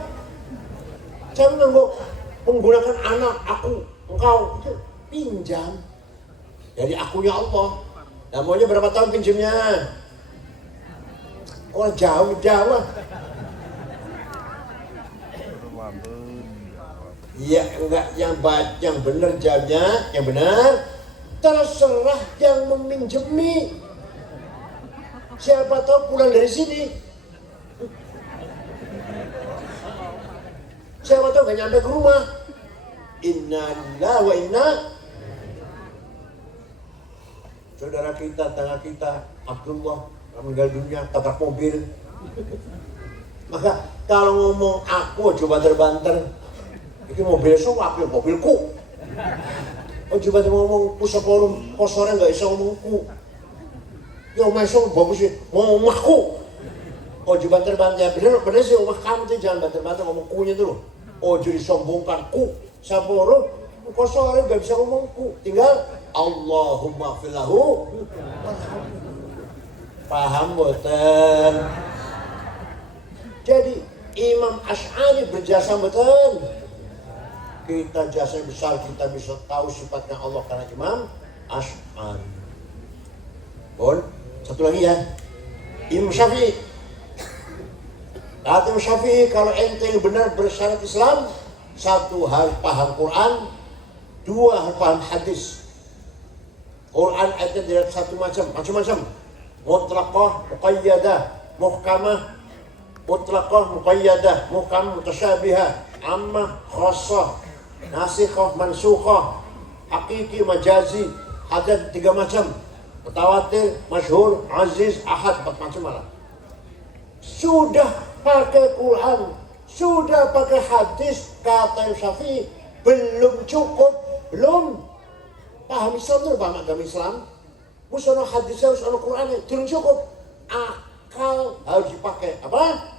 menggunakan anak, aku, engkau. Itu pinjam. Jadi akunya Allah. Nah, maunya berapa tahun pinjamnya? Oh, jauh. Ya enggak, yang benar jawabnya, yang benar terserah yang meminjemi. Siapa tahu pulang dari sini, siapa tahu gak nyampe ke rumah. Inna lillahi wa inna. Saudara kita, tetangga kita, Abdullah meninggal dunia, tabrak mobil. Maka kalau ngomong aku coba terbanter. Ini mobil suap, ya mobilku. Oh coba ngomong ku seporum, kok sore gak bisa ngomongku. Ya omah iso bagus sih, ngomong omahku. Oh coba banter-banter, bener sih omah kamu tuh jangan banter-banter ngomong kunya tuh loh. Oh jadi sombongkan ku, seporum, kok sore gak bisa ngomongku. Tinggal Allahumma filahu. Paham boten? Jadi Imam Asy'ari berjasa boten. Kita jasa besar, kita bisa tahu sifatnya Allah karena Imam Asy'ari. Bon, satu lagi ya. Imam Syafi'i. Kata Imam Syafi'i, kalau ente yang benar bersyarat Islam, satu harus paham Quran, dua harus paham hadis. Quran ayatnya tidak satu macam-macam. Mutlaqah, muqayyadah, muhkamah, mutlaqah, muqayyadah, muhkamah, mutasyabiha, ammah, khassah, nasikhah, mansukhah, hakiki, majazi. Ada 3 macam. Mutawatir, masyhur, aziz, ahad, 4 macam malah. Sudah pakai Quran, sudah pakai hadis, kata Syafi'i, belum cukup, belum paham Islam itu, paham agama Islam. Musono hadisnya, musono Quran, belum cukup. Akal harus dipakai. Apa?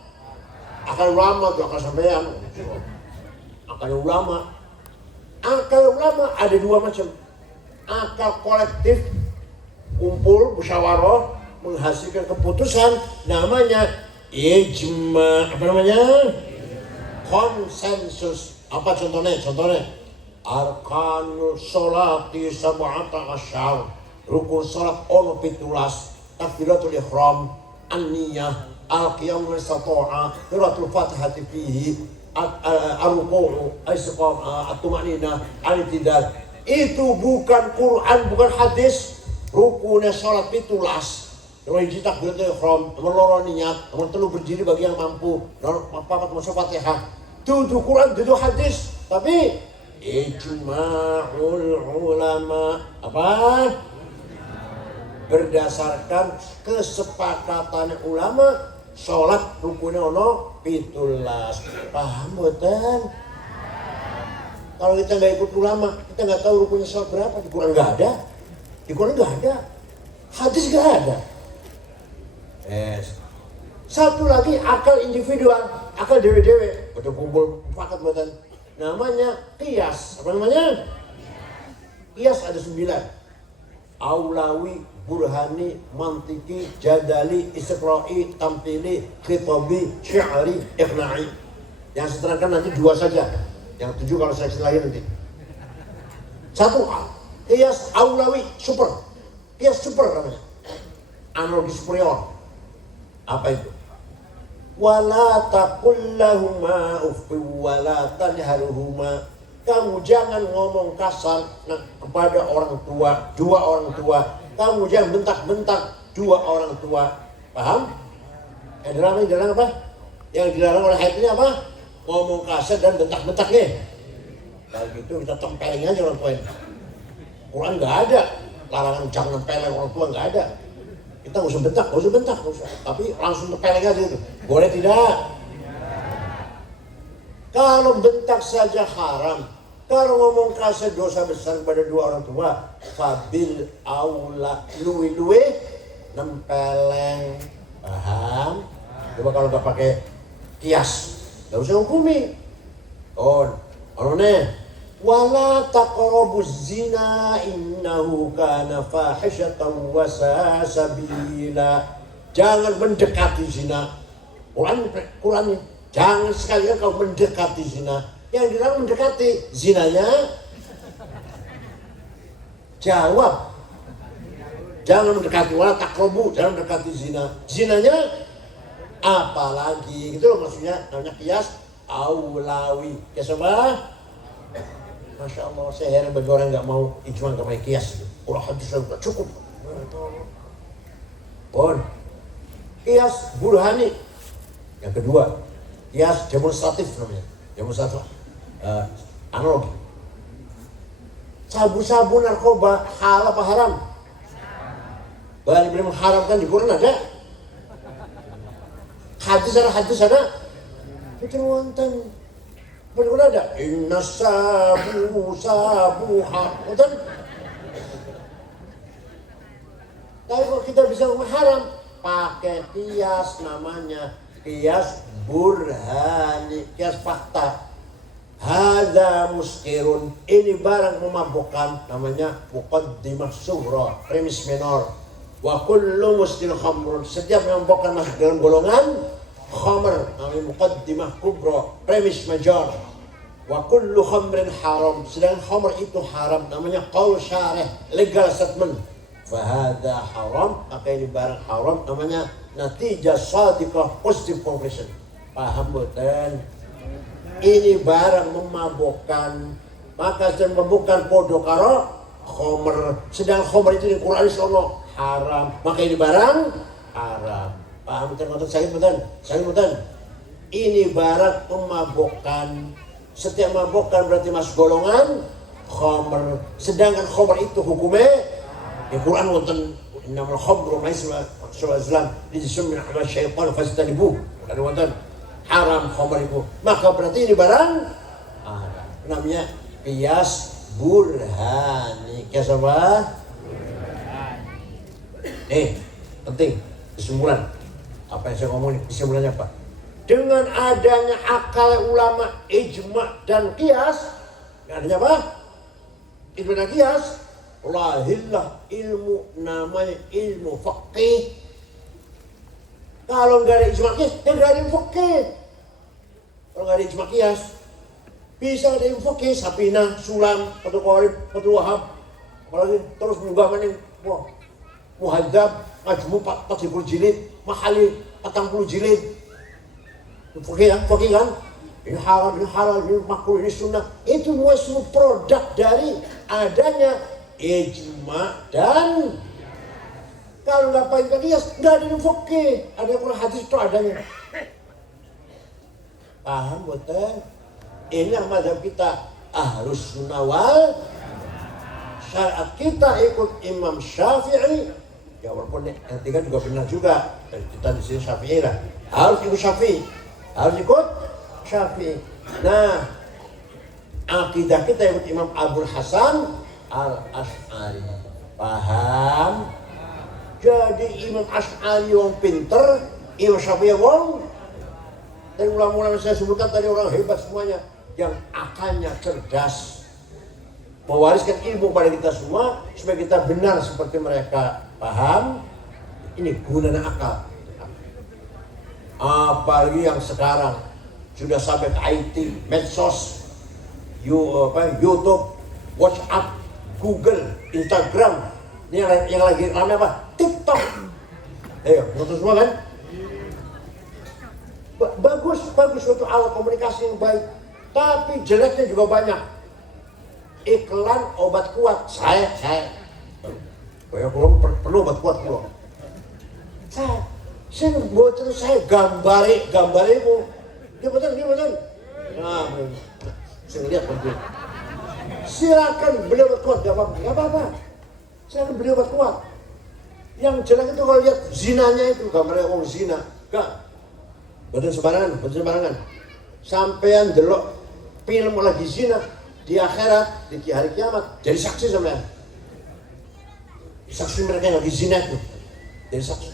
Akal ulama, akal sampean. Akal ulama ada 2 macam. Akal kolektif, kumpul, musyawarah, menghasilkan keputusan, namanya ijma. Apa namanya? Konsensus. Apa contohnya? Arkanul sholati sab'ata asyar. Rukun salat ono 17. Takbiratul ihram, an-niyah, al-qiyam lis-shata'ah, qiraatul fatihati fihi, al-ruku', al-istiqamah, at-tuma'ninah, al-i'tidal. Itu bukan Quran, bukan hadis. Rukunnya salat 17. Nomor 1 takbiratul ihram, nomor 2 niat, nomor 3 berdiri bagi yang mampu, nomor 4 maca Fatihah. Itu Quran, itu hadis. Tapi ijma'ul ulama. Apa? Berdasarkan kesepakatan ulama, sholat rukunnya ono 17. Paham boten? Kalau kita nggak ikut ulama, kita nggak tahu rukunnya sholat berapa. Di Quran nggak ada, hadis nggak ada. Satu lagi akal individual, akal dewe-dewe. Udah kumpul pakat boten. namanya qiyas. Apa namanya? Qiyas ada 9. Aulawi, burhani, mantiki, jadali, istiqra'i, tamthili, khitabi, syi'ri, iqna'i. Yang saya terangkan nanti 2 saja. Yang 7 kalau seleksi lahir nanti. 1 qiyas aulawi, super. Qiyas super namanya. Analogi superior. Apa itu? Wala taqul lahuma uffin wala tanharhuma. Kamu jangan ngomong kasar kepada orang tua, 2 orang tua. Kamu jangan bentak-bentak 2 orang tua. Paham? Yang dilarang apa? Yang dilarang oleh ayat ini apa? Ngomong kasar dan bentak-bentaknya. Kalau gitu kita tempelin aja orang tua ini. Quran nggak ada larangan jangan nempelin orang tua, nggak ada. Kita nggak usah bentak, tapi langsung tempelin aja itu. Boleh tidak? Kalau bentak saja haram, kalau ngomong kasar dosa besar kepada 2 orang tua, fabil aula luwi nempeleng. Paham? Coba kalau nggak pakai kias, nggak usah hukumi. Wala taqrabuz zina innahu kana fahishatan wa sa'a sabila. Jangan mendekati zina. Quran ini, jangan sekali-kali kau mendekati zina. Yang dilarang mendekati zinanya. Jawab. Jangan mendekati, wala taqrabu, jangan mendekati zina. Zinanya apalagi, gitu loh maksudnya, namanya qiyas aulawi. Qiyas apa? Masya Allah, saya heran bagi orang nggak mau ijma nggak pakai kias. Kalau hadis sudah cukup. Kias burhani. Yang kedua, kias demonstratif namanya. Demonstratif, analogi. Sabu-sabu narkoba halal apa haram? Bahkan belum mengharamkan di Quran ada. Hadis ada. Itu wonten. Benar ada. Inna sabu betul. Tapi kalau kita bisa haram, pakai kias namanya. Kias burhani, kias fakta. Hadza muskirun, ini barang memabukkan, namanya muqaddimah sughra, premis menor. Wa kullu muskil khamrun, setiap yang memabukkan masuk dalam golongan khamr, namanya muqaddimah kubra, premis major. Wa kullu khamrin haram, sedangkan khamr itu haram, namanya qaul syarih, legal statement. Fahadha haram, maka ini barang haram, namanya natijah sadiqah, positive conclusion. Paham betul? Ini barang memabukkan, maka sedang memabukkan podo karo khamr, sedangkan khamr itu di Quran Allah haram, maka ini barang haram. Paham betul? Sakit betul? Ini barang memabukkan. Setiap memabukkan berarti masuk golongan khamr. Sedangkan khamr itu hukumnya di Quran wonten innamal khamru maisru Islam rijsun min amal syaitan fastanibuh. Kan wonten haram khamr itu. Maka berarti ini barang haram. Namanya qiyas burhani. Qiyas apa? Penting kesimpulan. Apa yang saya ngomongin, kesimpulannya apa? Dengan adanya akal ulama, ijma dan qiyas, adanya apa? Ijma dan qiyas, lahirlah ilmu namanya ilmu faqih. Kalau nggak ada ijma qiyas, nggak ada ilmu faqih. Kalau nggak ada ijma qiyas, bisa ada ilmu faqih, Sapinah, Sulam, Fathul Qorib, Fathul Wahab, apalagi terus menggah ini, Muhadzab, Majmu 40 jilid, Mahali 40 jilid. Fakih kan? Ini haram, ini halal, ini makruh, ini sunnah. Itu semua produk dari adanya ijma dan kalau nggak pakai qiyas, nggak ada fakih. Ada Quran hadis itu adanya. Paham betul? Ini yang mazhab kita Ahlus Sunnah wal syariat kita ikut Imam Syafi'i. Ya walaupun yang 3 juga benar juga. Kita di sini Syafi'i lah. Harus ikut Syafi'i. Harus ikut Syafi'i. Nah, akidah kita ikut Imam Abul Hasan Al-Asy'ari. Paham? Jadi Imam Asy'ari yang pinter, Imam Syafi'i yang dan ulama-ulama saya sebutkan tadi orang hebat semuanya. yang akalnya cerdas, mewariskan ilmu pada kita semua supaya kita benar seperti mereka paham. Ini gunanya akal. Apalagi yang sekarang sudah sampai ke IT, medsos, YouTube, WhatsApp, Google, Instagram. Ini yang lagi ramai apa? TikTok. Ayo, nonton semua kan? Bagus suatu alat komunikasi yang baik. Tapi jeleknya juga banyak. Iklan obat kuat. Saya perlu obat kuat dulu. Saya buat terus saya gambarimu. Dia betul. Nah, saya lihat betul. Silakan beli obat kuat, gak apa-apa. Silakan beli obat kuat. Yang jelek itu kalau lihat zinanya itu, gambarnya orang zina. Gak. Badan sembarangan. Sampean delok film lagi zina di akhirat, di hari kiamat, jadi saksi sampean. Saksi mereka yang lagi zina itu, jadi saksi.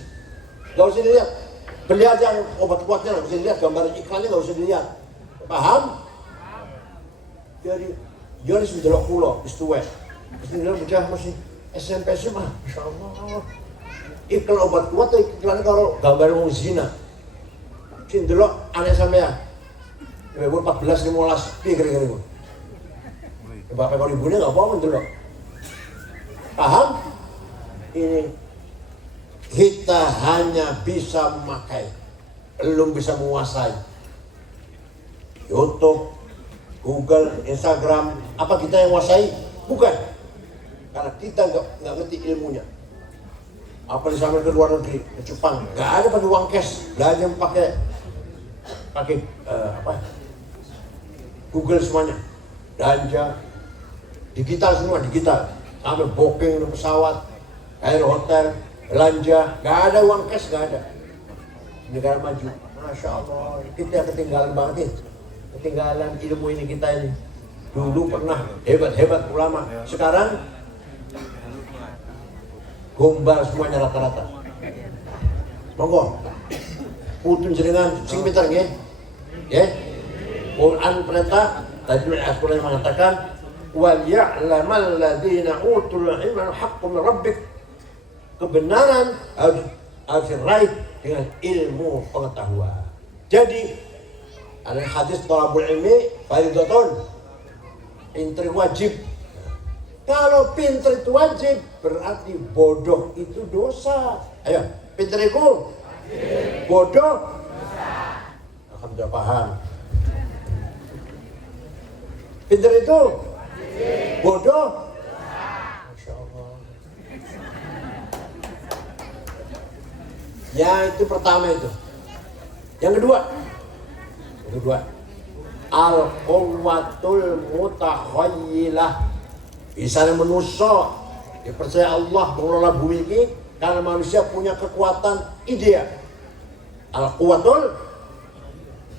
Gak usah dilihat, beli aja obat kuatnya, gak usah dilihat gambar iklannya, gak usah dilihat. Paham? Jadi sudah delok kulo, istuwe. Terus delok bocah masih SMP SMA, Masya Allah. Iklan obat kuat tuh iklannya kalau gambar orang zina. Sini delok aneh sampean. Umur 14, 15, kira-kira itu. Bapak kalau ibunya nggak apa-apa delok. Paham? Ini kita hanya bisa memakai, belum bisa menguasai. YouTube, Google, Instagram, apa kita yang menguasai? Bukan. Karena kita nggak ngerti ilmunya. Apa di sana ke luar negeri, ke Jepang, nggak ada pakai uang cash, belanja pakai Google semuanya, belanja digital semua, sampai booking pesawat, air hotel, belanja, nggak ada uang cash, nggak ada. Negara maju, Masya Allah, kita ketinggalan banget nih, ketinggalan ilmu ini kita ini. Dulu pernah hebat ulama, sekarang gombal semuanya rata-rata. Monggo, putun jenengan sing pinter nggih. Ya. Quran perintah tadi Al-Quran mengatakan wal ya'lamal ladzina utul ilma haqqun min rabbik. Kebenaran harus diraih dengan ilmu pengetahuan. Jadi ada hadis thalabul ilmi fardhatun. Pinter wajib. Kalau pinter itu wajib, berarti bodoh itu dosa. Ayo, pinter itu bodoh dosa. Alhamdulillah paham. Pinter itu bodoh dosa. Masya Allah. Ya itu pertama itu. Yang kedua al-quwwatul mutakhayyilah. Misalnya manusia dipercaya Allah mengelola bumi ini karena manusia punya kekuatan ide. Al-quwwatul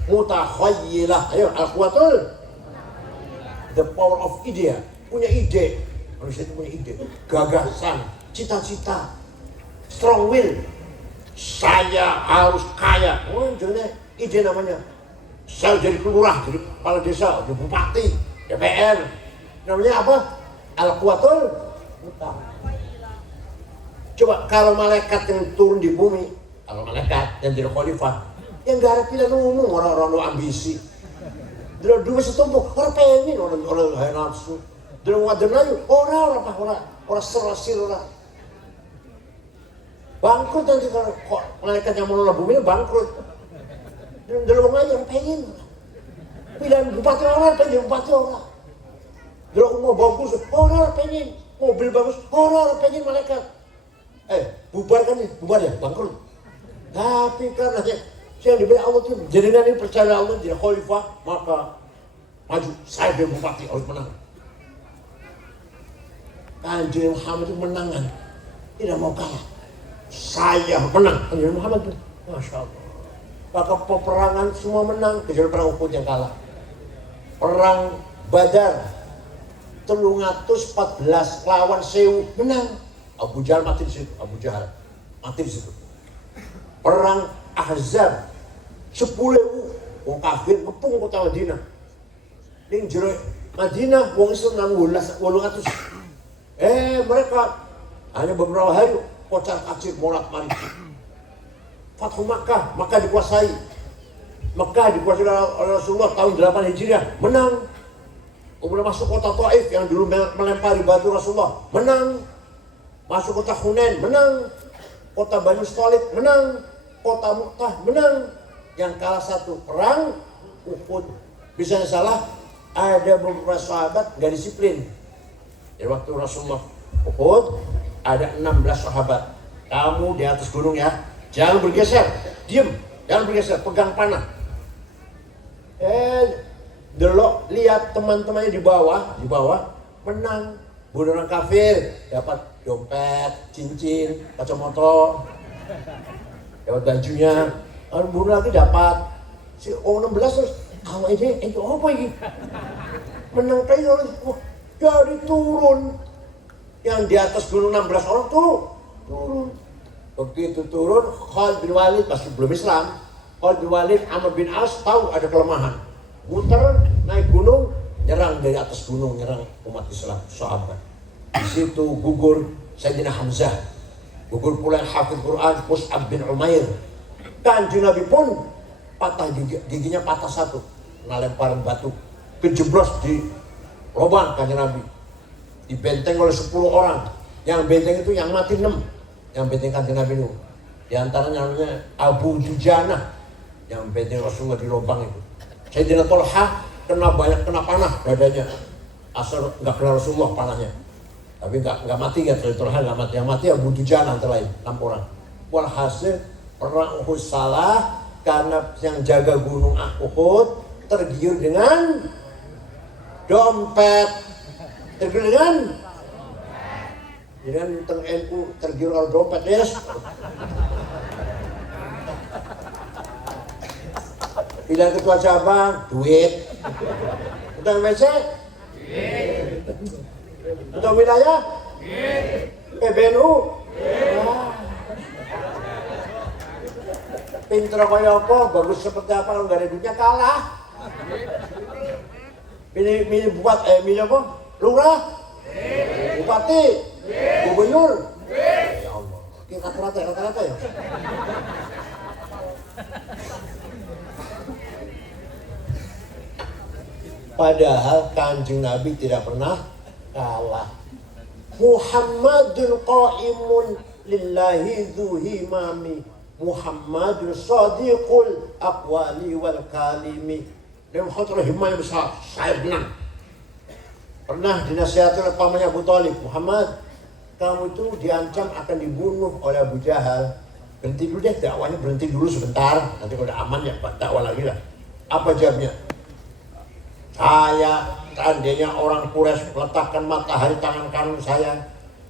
mutakhayyilah. Ayo, al-quwwatul, the power of idea. Punya ide. Manusia itu punya ide, gagasan, cita-cita, strong will. Saya harus kaya. Oh, jadinya ide namanya. Saya jadi kelurah, jadi kepala desa, jadi bupati, DPR. Namanya apa? Al-Quwwatul Mutakhayyilah. Coba kalau malaikat yang turun di bumi, kalau malaikat yang jadi khalifah, yang gak ada pilihan umum, orang-orang ambisi. Dulu setumpuk, orang pengen, orang nafsu. Dulu ngadenayu, orang serasir orang. Bangkrut nanti kalau malaikat yang mengelola bumi ini bangkrut. Dulu orang pengen. Pilihan bupati orang, pengen bupati orang. Dulu rumah bagus, orang pengen. Mobil bagus, orang pengen malaikat. Bubar kan nih, bubar ya, bangkrut. Tapi karena yang diberi Allah itu, jadinya ini percaya Allah jadi khalifah, maka maju, saya jadi bupati, harus menang. Kanjeng Muhammad itu menangan, tidak mau kalah. Saya menang, Kanjeng Muhammad itu, Masya Allah. Maka peperangan semua menang, kecuali perang Uhud yang kalah. Perang Badar 314 lawan 1000 menang. Abu Jahal mati di situ, Perang Ahzab 10.000 orang kafir ngepung kota Madinah. ning jero Madinah wong Islam 800. Mereka hanya beberapa hari kocar kacir morat marik. Fathu Makkah, Makkah dikuasai. Makkah dikuasai oleh Rasulullah tahun 8 Hijriah, menang. Kemudian masuk kota Taif yang dulu melempari batu Rasulullah, menang. Masuk kota Hunain, menang. Kota Bani Mustalik, menang. Kota Mu'tah, menang. Yang kalah satu perang Uhud. Bisa salah, ada beberapa sahabat gak disiplin. Jadi waktu Rasulullah Uhud ada 16 sahabat. Kamu di atas gunung ya, jangan bergeser, diem, jangan bergeser, pegang panah. Delok lihat teman-temannya di bawah menang. Bunuh orang kafir, dapat dompet, cincin, kacamata, dapat bajunya. Orang bunuh lagi dapat. Si orang 16 terus, kamu ini itu apa ini? Menang kayak orang, jadi turun. Yang di atas gunung 16 orang tuh turun. Begitu turun, Khalid bin Walid masih belum Islam. Khalid bin Walid, Amr bin As tahu ada kelemahan. Muter naik gunung, nyerang dari atas gunung, nyerang umat Islam, sahabat. Di situ gugur Sayyidina Hamzah, gugur pula Hafidz Quran Mus'ab bin Umair. Kanjeng Nabi pun patah giginya patah satu, kena lemparan batu, kejeblos di lubang Kanjeng Nabi. Dibenteng oleh 10 orang. Yang benteng itu yang mati 6, yang benteng Kanjeng Nabi itu. Di antaranya namanya Abu Dujana, yang benteng Rasulullah di lubang itu. Sayyidina Tolha kena panah dadanya, asal nggak kena Rasulullah panahnya, tapi nggak mati kan. Sayyidina Tolha nggak mati, yang mati Abu Dujana antara lain 6 orang. Walhasil perang Uhud salah karena yang jaga gunung Uhud tergiur dengan dompet, tergiur dengan NU tergiur oleh dompet, yes. Pilihan ketua cabang, duit. Ketua MWC? Duit. Ketua wilayah? Duit. PBNU? Duit. Pinter kaya apa, bagus seperti apa, kalau nggak ada duitnya kalah. Milih milih apa? Lurah? Duit. Bupati? Duit. Gubernur? Duit. Ya Allah, rata-rata ya. Padahal Kanjeng Nabi tidak pernah kalah. Muhammadun qa'imun lillahi dhu himami, Muhammadun sadiqul aqwali wal kalimi. Dia mengatakan himah yang besar, saya menang. Pernah dinasihati oleh pamannya Abu Thalib, Muhammad, kamu itu diancam akan dibunuh oleh Abu Jahal. Berhenti dulu deh, dakwahnya berhenti dulu sebentar. Nanti kalau udah aman ya dakwah lagi lah. Apa jawabnya? Saya, seandainya orang Quraisy meletakkan matahari tangan kanan saya,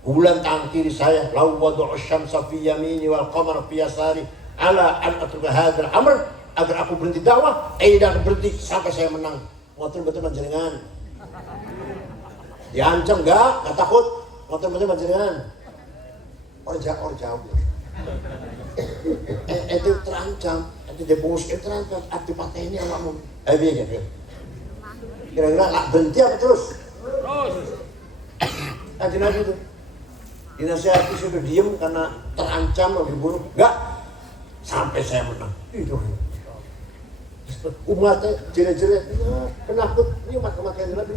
bulan tangan kiri saya, lau wadu'u syamsa fi yamini wal qamar fi yasari, ala an atruka hadzal amr, agar aku berhenti dakwah, tidak berhenti sampai saya menang. Betul-betul panjenengan. Diancam enggak takut. Betul-betul panjenengan. Jauh. Itu terancam, itu dibungkus terancam, aktivitas ini awakmu. Gitu. Kira-kira lah berhenti apa terus? Kanjeng Nabi itu dinasihati sudah diem karena terancam mau dibunuh. Enggak, sampai saya menang. Itu umatnya jerit-jerit, penakut. Ini umat Kanjeng Nabi.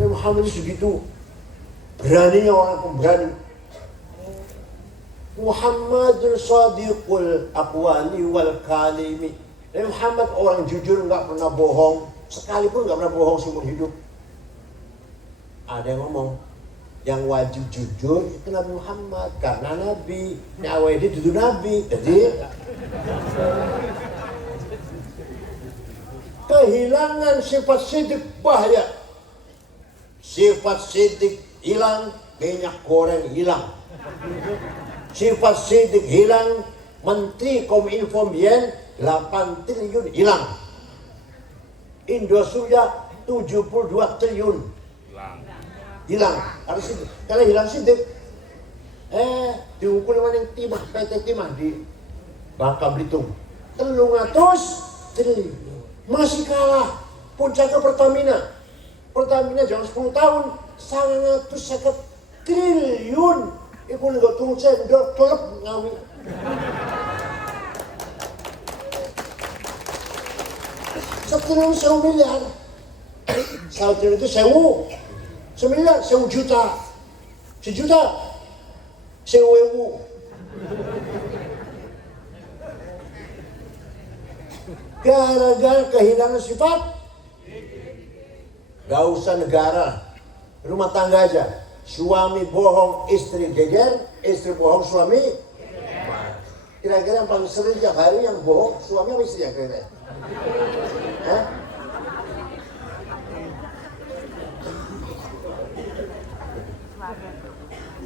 Nabi Muhammad segitu beraninya orang pemberani. Muhammadun sadiqul aqwali wal kalimi. Nabi Muhammad orang jujur, nggak pernah bohong. Sekalipun nggak pernah bohong seumur hidup. Ada yang ngomong, yang wajib jujur itu Nabi Muhammad karena Nabi. Nyawa dia itu Nabi. Jadi kehilangan sifat sidik bahaya. Sifat sidik hilang, minyak goreng hilang. Sifat sidik hilang, Menteri Kominfo 8 triliun hilang. Indosuria 72 triliun hilang. Karena hilang sidik. Diukur dengan timah, PT Timah di Bangka Belitung 300 triliun. Masih kalah puncaknya Pertamina. Pertamina jangan 10 tahun 150 triliun. Iku nggak tunggu cendol kelep ngawi. Setriliun 1 miliar. 1 triliun itu 1.000. 9 1 juta. 1 juta 1.000. Gara-gara kehilangan sifat. Gak usah negara, rumah tangga aja. Suami bohong, istri geger, istri bohong, suami. Kira-kira yang paling sering tiap hari yang bohong suami atau istri ya kira-kira? Hah?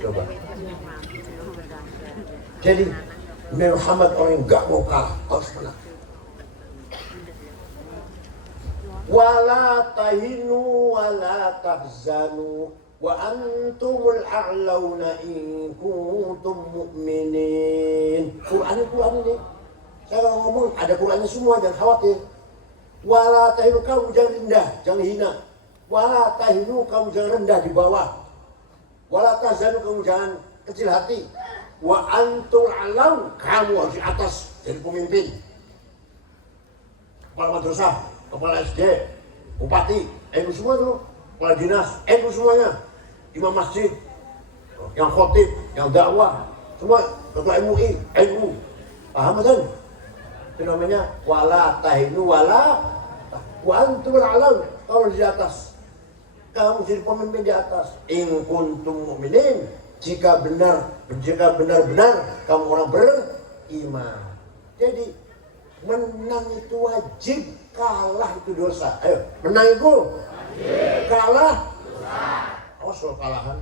Coba. Jadi Nabi Muhammad orang yang gak mau kalah, harus menang. Wala tahinu wala tahzanu wa antumul a'launa in kuntum mu'minin. Quran ini. Saya ngomong ada Qurannya semua, jangan khawatir. Wala tahinu, kamu jangan rendah, jangan hina. Wala tahinu, kamu jangan rendah di bawah. Wala tahzanu, kamu jangan kecil hati. Wa antumul a'laun, kamu harus di atas jadi pemimpin. Kepala madrasah, kepala SD, bupati, NU semua tuh, kepala dinas, NU semuanya, imam masjid, yang khotib, yang dakwah, semua ketua MUI, NU, paham kan? Itu namanya wala tahinu wala wa antumul a'laun, kamu di atas, kamu jadi pemimpin di atas. In kuntum mu'minin, jika benar-benar kamu orang beriman. Jadi menang itu wajib, kalah itu dosa. Ayo, menang itu kalah dosa. Awas soal kalahan.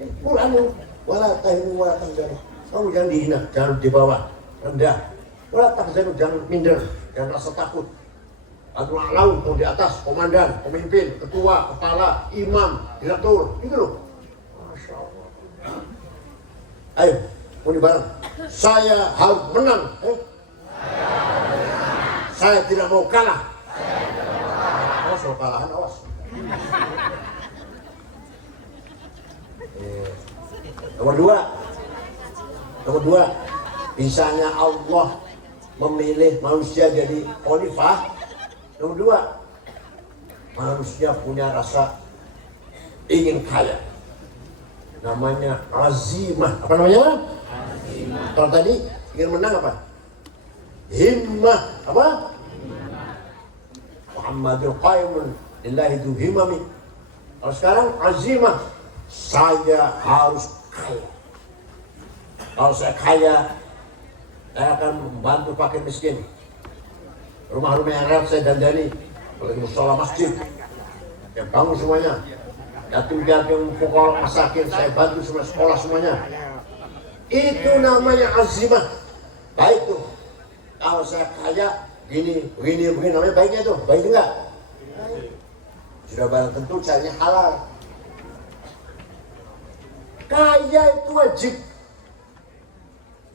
Ini Quran ini. Wala tahinu wala tahzanu. Kamu jangan dihina, jangan di bawah, rendah. Wala tahzanu, jangan minder, jangan rasa takut. Antum a'laun, kamu di atas, komandan, pemimpin, ketua, kepala, imam, direktur, itu loh. Masya Allah. Ayo, muni bareng. Saya harus menang. Saya tidak mau kalah. Awas kalau kalahan, awas. Nomor dua, bisanya Allah memilih manusia jadi khalifah. Nomor dua, manusia punya rasa ingin kaya. Namanya azimah. Apa namanya? Kalau tadi ingin menang apa? Himmah. Apa? Muhammadul qaimun lillahi du himami. Kalau sekarang azimah, saya harus kaya. Kalau saya kaya, saya akan membantu fakir miskin. Rumah-rumah yang rel saya dandani, apalagi musola masjid, yang bangun semuanya. Yatim piatu, fuqara, masakin, saya bantu semua, sekolah semuanya. Itu namanya azimah. Baik tuh. Kalau saya kaya, begini, namanya baiknya tuh. Baik enggak? Sudah barang tentu caranya halal. Kaya itu wajib.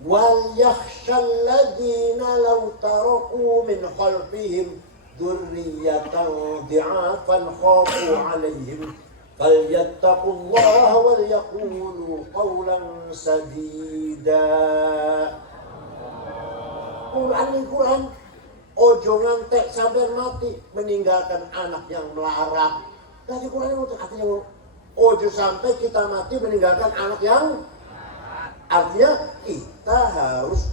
Wal yakhshal ladzina law taraku min khalfihim dzurriyyatan dhi'afan khafu 'alaihim falyattaqullaha wal yaqulu qawlan sadida. Quran ojo ngantek sampai mati meninggalkan anak yang melarat. Jadi Quran itu artinya ojo sampai kita mati meninggalkan anak yang, artinya kita harus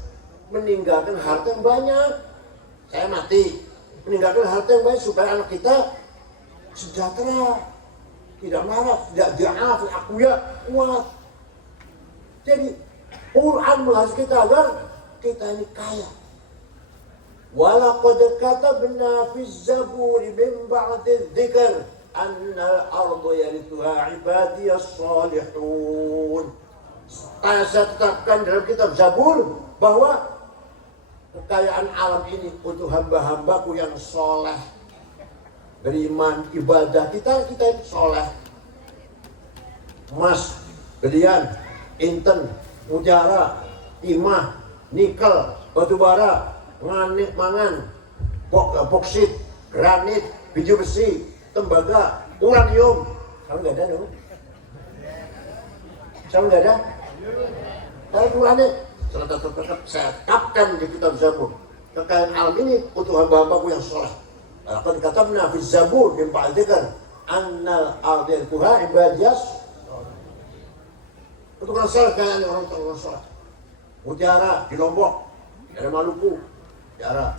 meninggalkan harta yang banyak. Saya mati meninggalkan harta yang banyak supaya anak kita sejahtera, tidak marah, tidak di'af, akuya, kuat. Jadi Quran mengharus kita agar kita ini kaya. Walaqad katabna fi zaburi min ba'di dzikr annal arda yarithuha ibadiyas salihun. Saya tetapkan dalam kitab Zabur bahwa kekayaan alam ini untuk hamba-hambaku yang soleh, beriman, ibadah. Kita ini soleh. Emas, berlian, inten, mutiara, timah, nikel, batu bara, mangan, boksit, granit, biji besi, tembaga, uranium. Sekarang nggak ada dong. Sekarang nggak ada. Tapi granit setelah tetap saya tetapkan di kitab Zabur. Kekayaan alam ini untuk hamba-hambaku yang soleh. Akan dikatakan fi Zabur min ba'dikar annal ardil tuha ibadiyas. Untuk orang soleh kayaknya orang soleh. Mutiara di Lombok, daerah Maluku, daerah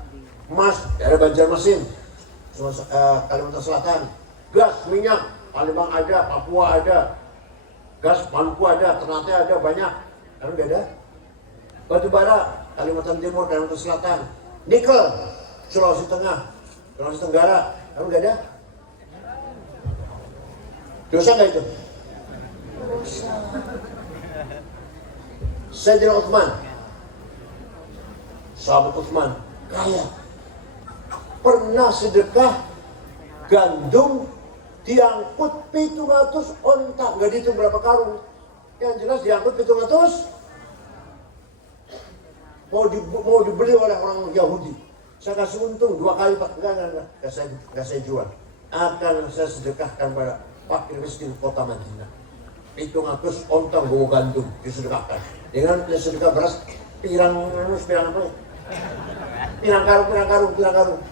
emas, daerah Banjarmasin, Kalimantan Selatan, gas, minyak, Palembang ada, Papua ada, gas, Maluku ada, Ternate ada, banyak. Kan nggak ada. Batu bara, Kalimantan Timur, Kalimantan Selatan, nikel, Sulawesi Tengah, Sulawesi Tenggara, kan nggak ada. Dosa nggak itu? Dosa. Sayyidina Utsman, sahabat Utsman, kaya, pernah sedekah gandum diangkut 700 onta, nggak dihitung berapa karung, yang jelas diangkut 700, mau dibeli oleh orang Yahudi. Saya kasih untung 2 kali, Pak. Enggak saya jual, akan saya sedekahkan pada fakir miskin kota Madinah. 700 onta bawa gandum disedekahkan dengan sedekah beras pirang apa? Pirang karung.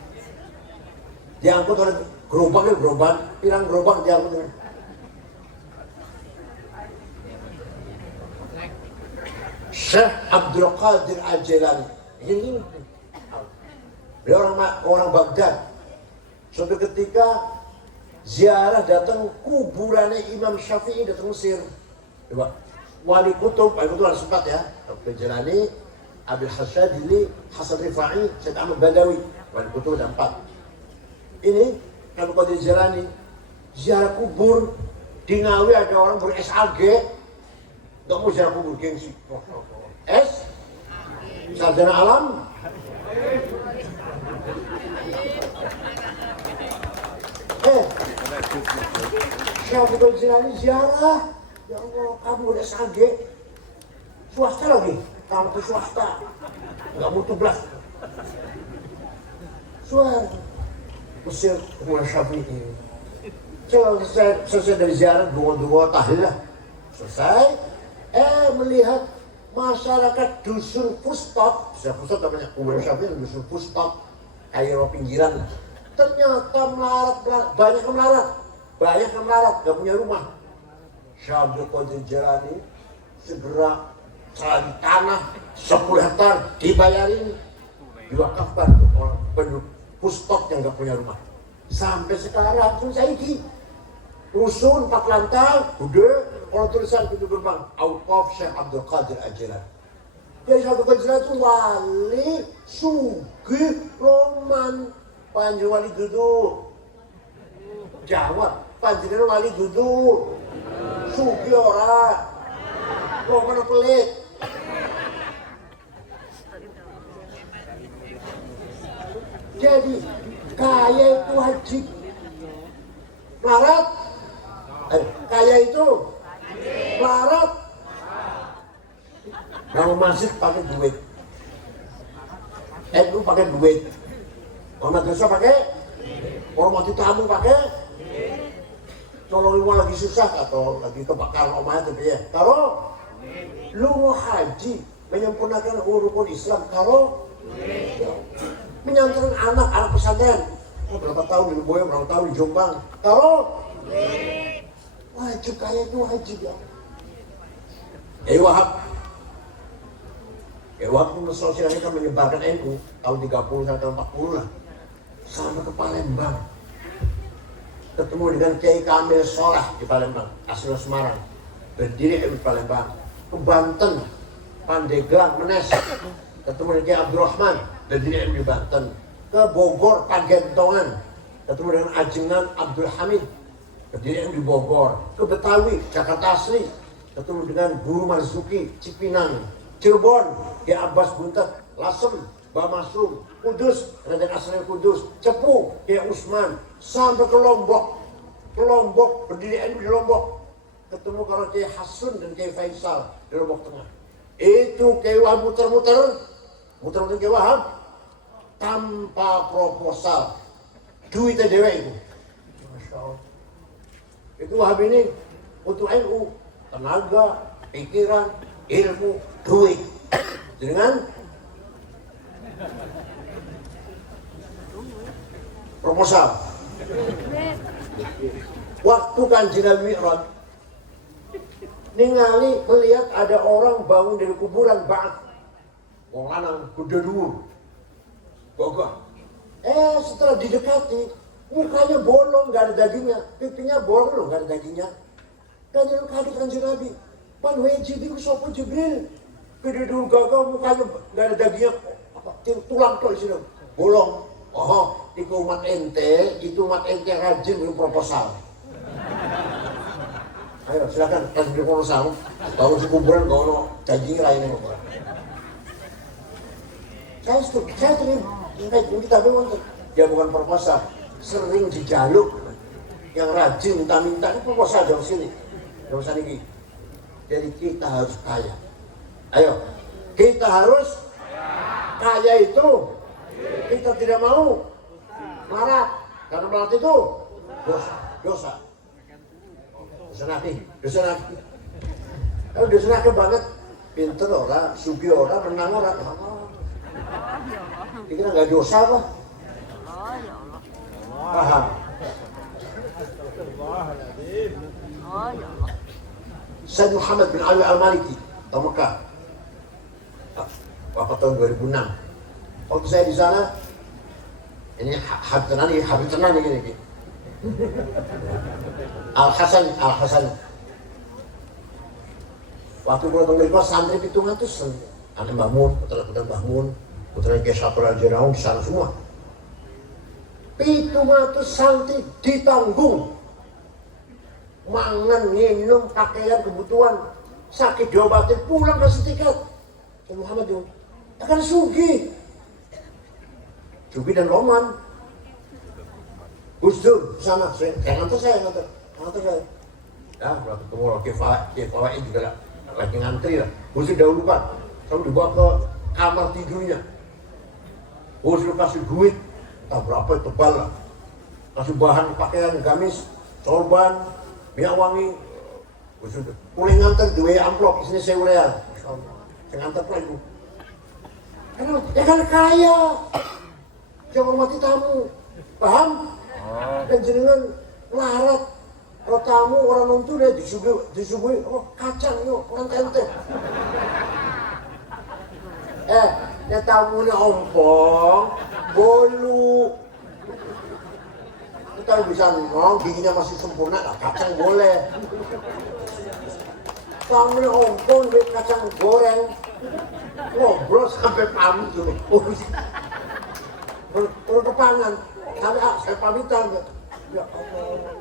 Diangkut oleh gerobak, pirang gerobak diangkut dengan. Syekh Abdul Qadir Al-Jilani. Ini beliau orang Baghdad. Suatu ketika ziarah datang kuburannya Imam Syafi'i datang Mesir. Coba. Wali Kutub ada sempat ya. Al-Jilani, Abil Hasyadili, Hasan Rifa'i, Syed Ahmad Badawi. Wali Kutub ada 4. Ini Abdul Qadir Jilani ziarah kubur di Ngawi, ada orang ber-SAG. Gak mau ziarah kubur, gengsi. Sarjana alam. Syekh Abdul Jilani ziarah. Ya Allah, kamu udah SAG. Swasta lagi. Kamu tuh swasta. Gak butuh belas. Suara Mesir Imam Syafi'i. Selesai dari ziarah, dua tahlil lah. Selesai. Melihat masyarakat dusun Fustat. Fustat namanya Imam Syafi'i, dusun Fustat. Kayak pinggiran lah. Ternyata banyak yang melarat, gak punya rumah. Syekh Abdul Qadir Jilani segera cari tanah 10 hektar dibayarin, diwakafkan untuk orang penduduk Fustat yang gak punya rumah. Sampai sekarang pun saya ini rusun 4 lantai, gede, orang tulisan pintu gerbang Auqaf Syekh Abdul Qadir Al-Jilani. Jadi Syekh Abdul Qadir Jilani itu wali sugih roman. Panjang wali duduk, jawab. Panjang wali duduk, sugi ora, roman pelit. Jadi kaya itu wajib, melarat. Kaya itu melarat. Nama masjid pakai duit, NU pakai duit. Orang desa pakai, orang mati tamu pakai, nolongin orang lagi susah atau lagi kebakaran omahnya tapi ya. Kalau lu mau haji menyempurnakan rukun Islam, kalau menyantarkan anak pesantren, berapa tahun di Leboya, berapa tahun di Jombang, kalau wajib kaya itu wajib ya. Wahab pun sosialnya kan menyebarkan NU tahun 30 sampai tahun 40 lah. Sama ke Palembang, ketemu dengan Kiai Kamil Soleh di Palembang, asli Semarang, berdiri di Palembang. Ke Banten, Pandeglang, Menes, ketemu dengan Kiai Abdurrahman, berdiri di Banten. Ke Bogor, Pagentongan, ketemu dengan Ajengan Abdul Hamid, berdiri di Bogor. Ke Betawi, Jakarta Asli, ketemu dengan Guru Marzuki, Cipinang. Cirebon, Kiai Abbas Buntet, Lasem, Bamasrum, Kudus, Raden Asli Kudus, Cepu, Kiai Usman, sampai ke Lombok, berdiri di Lombok, ketemu kalau Kiai Hasun dan Kiai Faisal di Lombok Tengah. Itu Kiai Wahab muter-muter Kiai Wahab, tanpa proposal. Duitnya dewe itu. Masya Allah. Itu Wahab ini untuk NU, tenaga, pikiran, ilmu, duit. Dengan proposal. Waktu Kanjeng Nabi Mi'raj, ningali melihat ada orang bangun dari kuburan ba'at. Wong lanang kuda dhuwur. Gagah. Setelah didekati, mukanya bolong, gak ada dagingnya. Pipinya bolong loh, gak ada dagingnya. Kanjeng kaget Kanjeng Nabi. Pan wajib itu sapa Jibril. Kuda dhuwur gagah, mukanya gak ada dagingnya. Tulang tuh di sini. Bolong. Oh, itu umat ente, yang rajin belum proposal. Ayo silakan pas beli proposal, bangun di kuburan kau daging lainnya. Saya terima. Kita memang dia bukan proposal, sering dijaluk. Yang rajin minta-minta ini proposal jauh sini, jauh sana ini. Jadi kita harus kaya. Ayo, kita harus kaya itu. Kita tidak mau marah, karena marah itu dosa. Dosa naki. Kalau dosa naki banget, pinter orang, sugi orang, menang orang. Dikira nggak dosa apa? Paham? Sayyid Muhammad bin Ali Al-Maliki, di Mekah. Wafat tahun 2006. Waktu saya di sana, ini Habib tenan ini. Al-Hasan. Waktu pulang Amerika, santri pitungan itu anak Mbah Mun, putra Mun, putra Kiai Satur Al-Jiraun di sana semua. Pitungan itu santri ditanggung. Mangan, minum, pakaian, kebutuhan, sakit diobatin, pulang kasih tiket. Muhammad itu akan Sugi dan Roman. Gus Dur sana, saya ngantar saya. Ya, berarti ketemu lagi Fawaid juga lagi ngantri lah. Gus Dur dahulu kan, kalau dibawa ke kamar tidurnya. Gus Dur kasih duit, tak berapa tebal lah. Kasih bahan pakaian, gamis, sorban, minyak wangi. Gus Dur, boleh ngantar dua amplop, isinya seurean. Saya ngantar pula itu. Karena ya kan kaya. Jangan hormati tamu, paham? Dan jenengan larat. Kalau tamu orang nonton dia disuguhi kacang yuk, orang ente. Ya tamunya ompong, bolu. Kita bisa ngomong, giginya masih sempurna, lah kacang boleh. Tamunya ompong, dia kacang goreng. Ngobrol sampai pamit tuh. Berkepangan, saya pamitan. Ya Allah.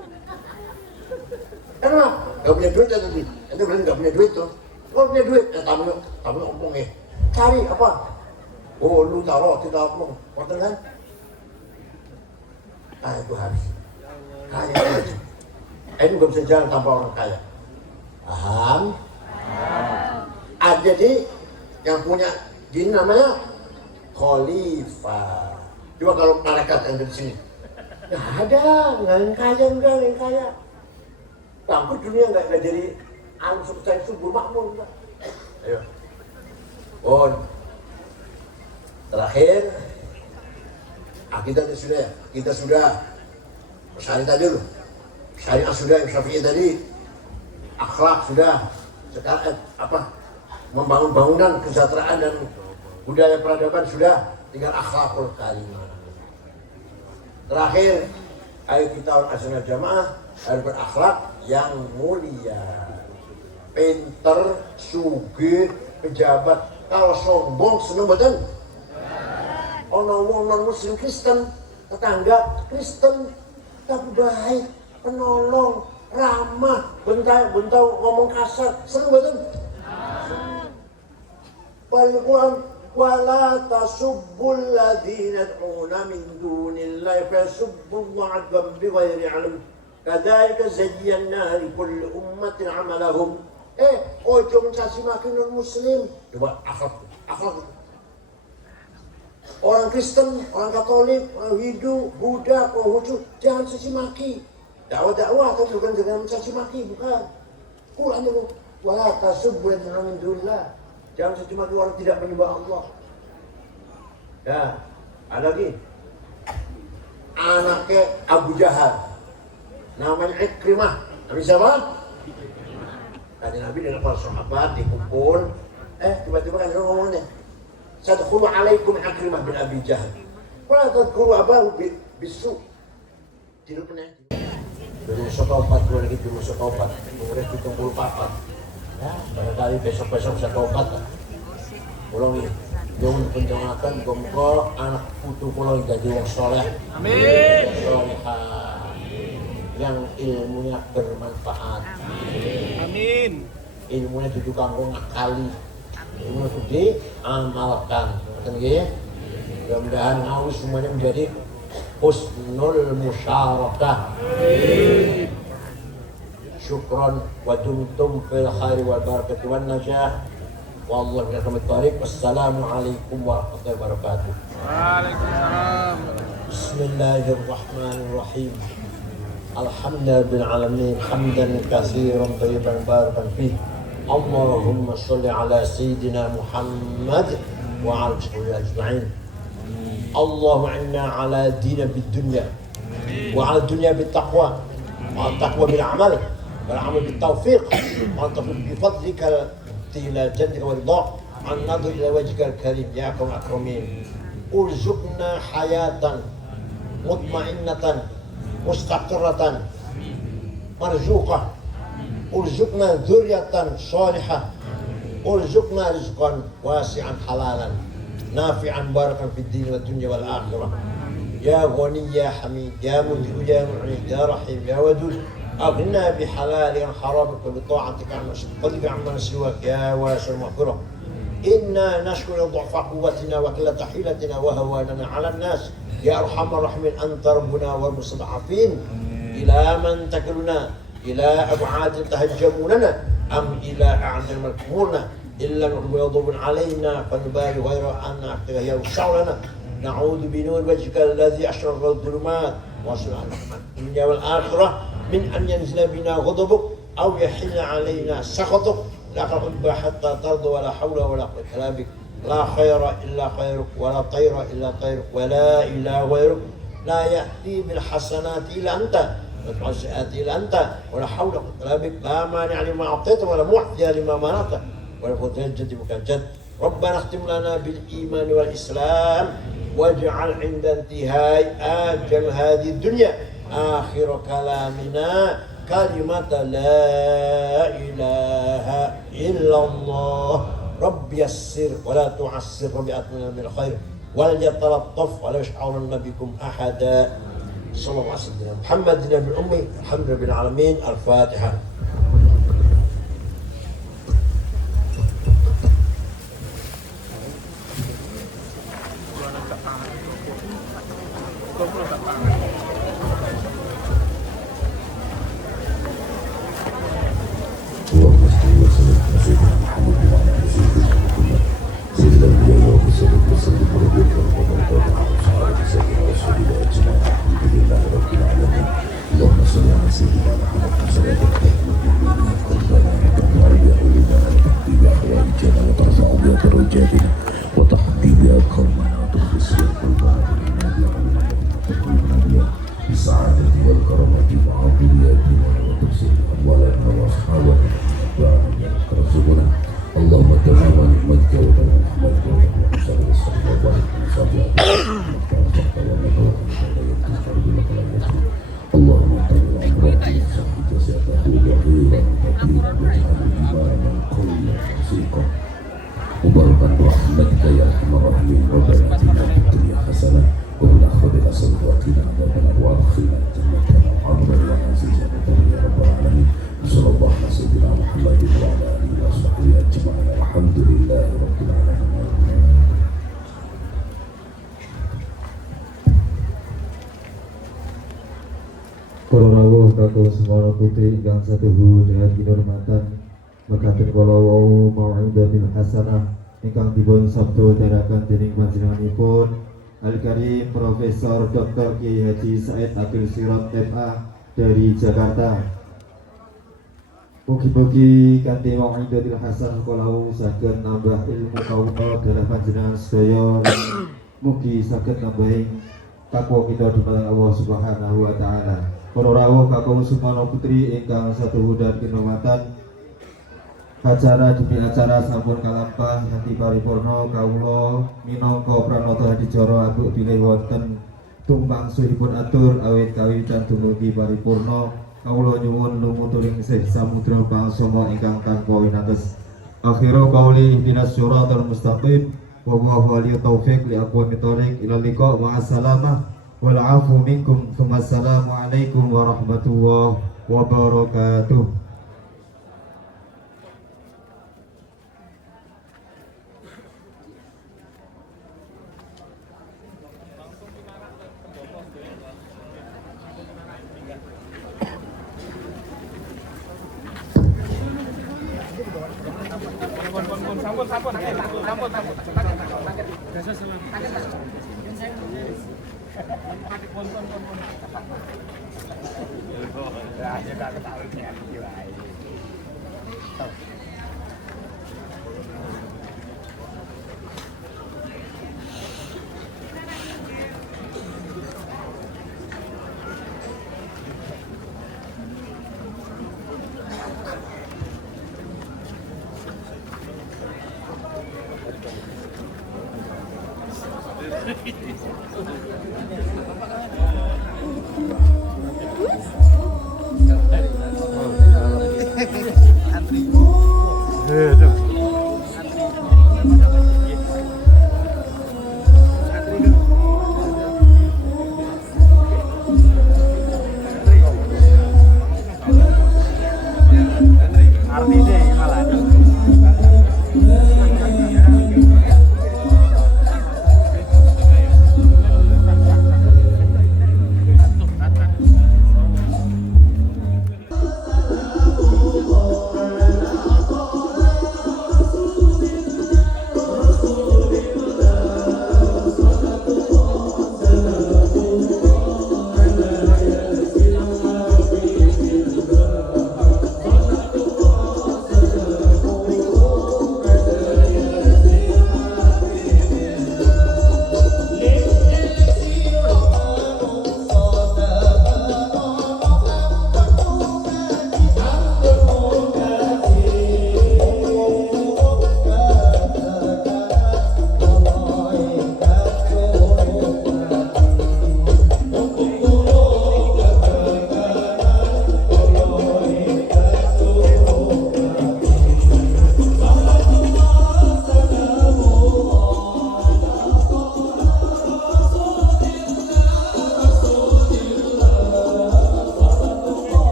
Kenapa? Gak punya duit ya tadi. Ente bilang gak punya duit tuh. Kalau punya duit, tamu ngomong cari apa? Oh lu taruh, kita ngomong. Betul kan? Itu habis. Kaya aja. Ini gak bisa jalan tanpa orang kaya. Paham? Ada di yang punya gini namanya khalifah. Coba kalau malaikat yang di sini, nggak ada, nggak yang kaya. Bangku dunia nggak jadi alam sukses subur makmur. Ayo, terakhir kita sudah syariah tadi loh, syariah sudah, Syafi'i tadi, akhlak sudah, sekarang membangun bangunan kesejahteraan dan budaya peradaban sudah, tinggal akhlakul karimah. Terakhir, ayo kita orang Ahlussunnah Jamaah harus berakhlak yang mulia. Pinter, sugih, pejabat, kalau sombong seneng betul. Ono wong non muslim Kristen, tetangga Kristen, tapi baik, penolong, ramah, bentau ngomong kasar, seneng betul. Al-Quran wala tasubbul ladzina yad'una min dunillahi fayasubbullaha adwan bighairi 'ilm kadzalika zayyana likulli ummatin 'amalahum. Ojo mencaci maki non muslim. Coba akhlak. Orang Kristen, orang Katolik, orang Hindu, Buddha, Konghucu, jangan caci maki. Dakwah-dakwah tapi bukan dengan mencaci maki, bukan. Quran itu wala tasubbu min dunillah. Jangan caci maki orang tidak menyembah Allah. Ya, ada lagi. Anaknya Abu Jahal. Namanya Ikrimah. Nabi siapa? Tadi Nabi dengan para sahabat dikumpul. Tiba-tiba kan dia ngomongnya. Sadkhulu alaikum Ikrimah bin Abi Jahal. Wala tadkhulu abahu bisu. Tidak pernah. Dulu setopat, dulu lagi dulu setopat. Kemudian dikumpul papat. Ya, barangkali besok-besok bisa topat. Pulang ini. Yung penjelasan gomko anak putu pulau jadi yang soleh. Amin. Solehah yang ilmunya bermanfaat. Amin. Ilmunya itu kanggo ngakali. Ilmunya itu diamalkan. Mudah-mudahan kau semuanya menjadi husnul musyarakah. Syukron wa dumtum fil khairi wal barakati wan najah. Wallahu billahi taufiq. Wassalamualaikum warahmatullahi wabarakatuh. Waalaikumsalam. Bismillahirrahmanirrahim. Alhamdulillahil alamin hamdan katsiran thayyiban barakan fihi. Allahumma shalli ala sayyidina Muhammad wa ala alihi ajma'in. Allahumma inna ala dina bid dunya wa ala dunya bit taqwa wa taqwa bil amal wal amal bit tawfiq wa tawfiq bi fadlika إلى جنتك ورضاك عن نظر إلى وجهك الكريم يا أكرم الأكرمين. ارزقنا حياة مطمئنة مستقرة مرزوقة. ارزقنا ذرية صالحة. ارزقنا رزقا واسعا حلالا نافعا باركا في الدين والدنيا والآخرة. يا غني يا حميد يا مجيد يا معيد يا رحيم يا ودود أغنى بحلالك عن حرامك وبطاعتك عن صدقك عمن سواك يا واسع المغفرة. إنا نشكر ضعف قوتنا وقلة حيلتنا وهواننا على الناس يا أرحم الراحمين. أنت ربنا والمستضعفين. إلى من تكلنا؟ إلى أبعاد تهجموننا أم إلى أعداء مكمورنا؟ إلا نحب يضرب علينا فنبالي غير أن يوسع لنا. نعوذ بنور وجهك الذي أشرق الظلمات وأصلح الدنيا والآخرة من أن ينزل بنا غضبك أو يحل علينا سخطك. لا حب حتى ترضى ولا حول ولا قوة إلا بك. لا خير إلا خيرك ولا طير إلا طيرك ولا إله غيرك. لا يأتي بالحسنات إلا أنت ويدفع السيئات إلا أنت ولا حول ولا قوة إلا بك. لا مانع لما أعطيت ولا معطي لما منعت ولا فوز الجد بك الجد. ربنا اختم لنا بالإيمان والإسلام واجعل عند انتهاء آجل هذه الدنيا آخر كلامنا كلمة لا إله إلا الله. رب يسر ولا تعسر وبأتمنى من الخير وليتلطف ولا يشعرن بكم أحدا. صلى الله عليه وسلم محمد نبي الأمي. الحمد لله رب العالمين. الفاتحة. Para rawuh kakung semana putri ingkang satuhu dengan kinurmatan mekaten kula wau mau'idatil hasanah ingkang dipun sabdodharaken dening panjenenganipun Al-Karim Profesor Dr. Kiai Haji Said Akil Sirot MA dari Jakarta. Mugi-mugi kanthi mau'idatil hasan kalau saged nambah ilmu kawula dalam panjenengan sedaya, mugi saged nambahi takwa kita dumateng Allah Subhanahu wa taala. Para rawuh kakung sumana putri ingkang satuhu dan kinurmatan, acara demi acara sampun kalampah kanthi paripurna kawula minangka pranata adicara abuk bilih wonten tumpangsuhipun atur awit kawitan dumugi paripurna. Kawula nyuwun lumuturing samudra pangsama ingkang tanpa winates. Akhiru qauli ihdinas siratal mustaqim wa huwa waliyut taufiq li aqwamit thoriq ila liqa ma'assalamah wal 'afu minkum. Assalamu alaikum warahmatullahi wabarakatuh.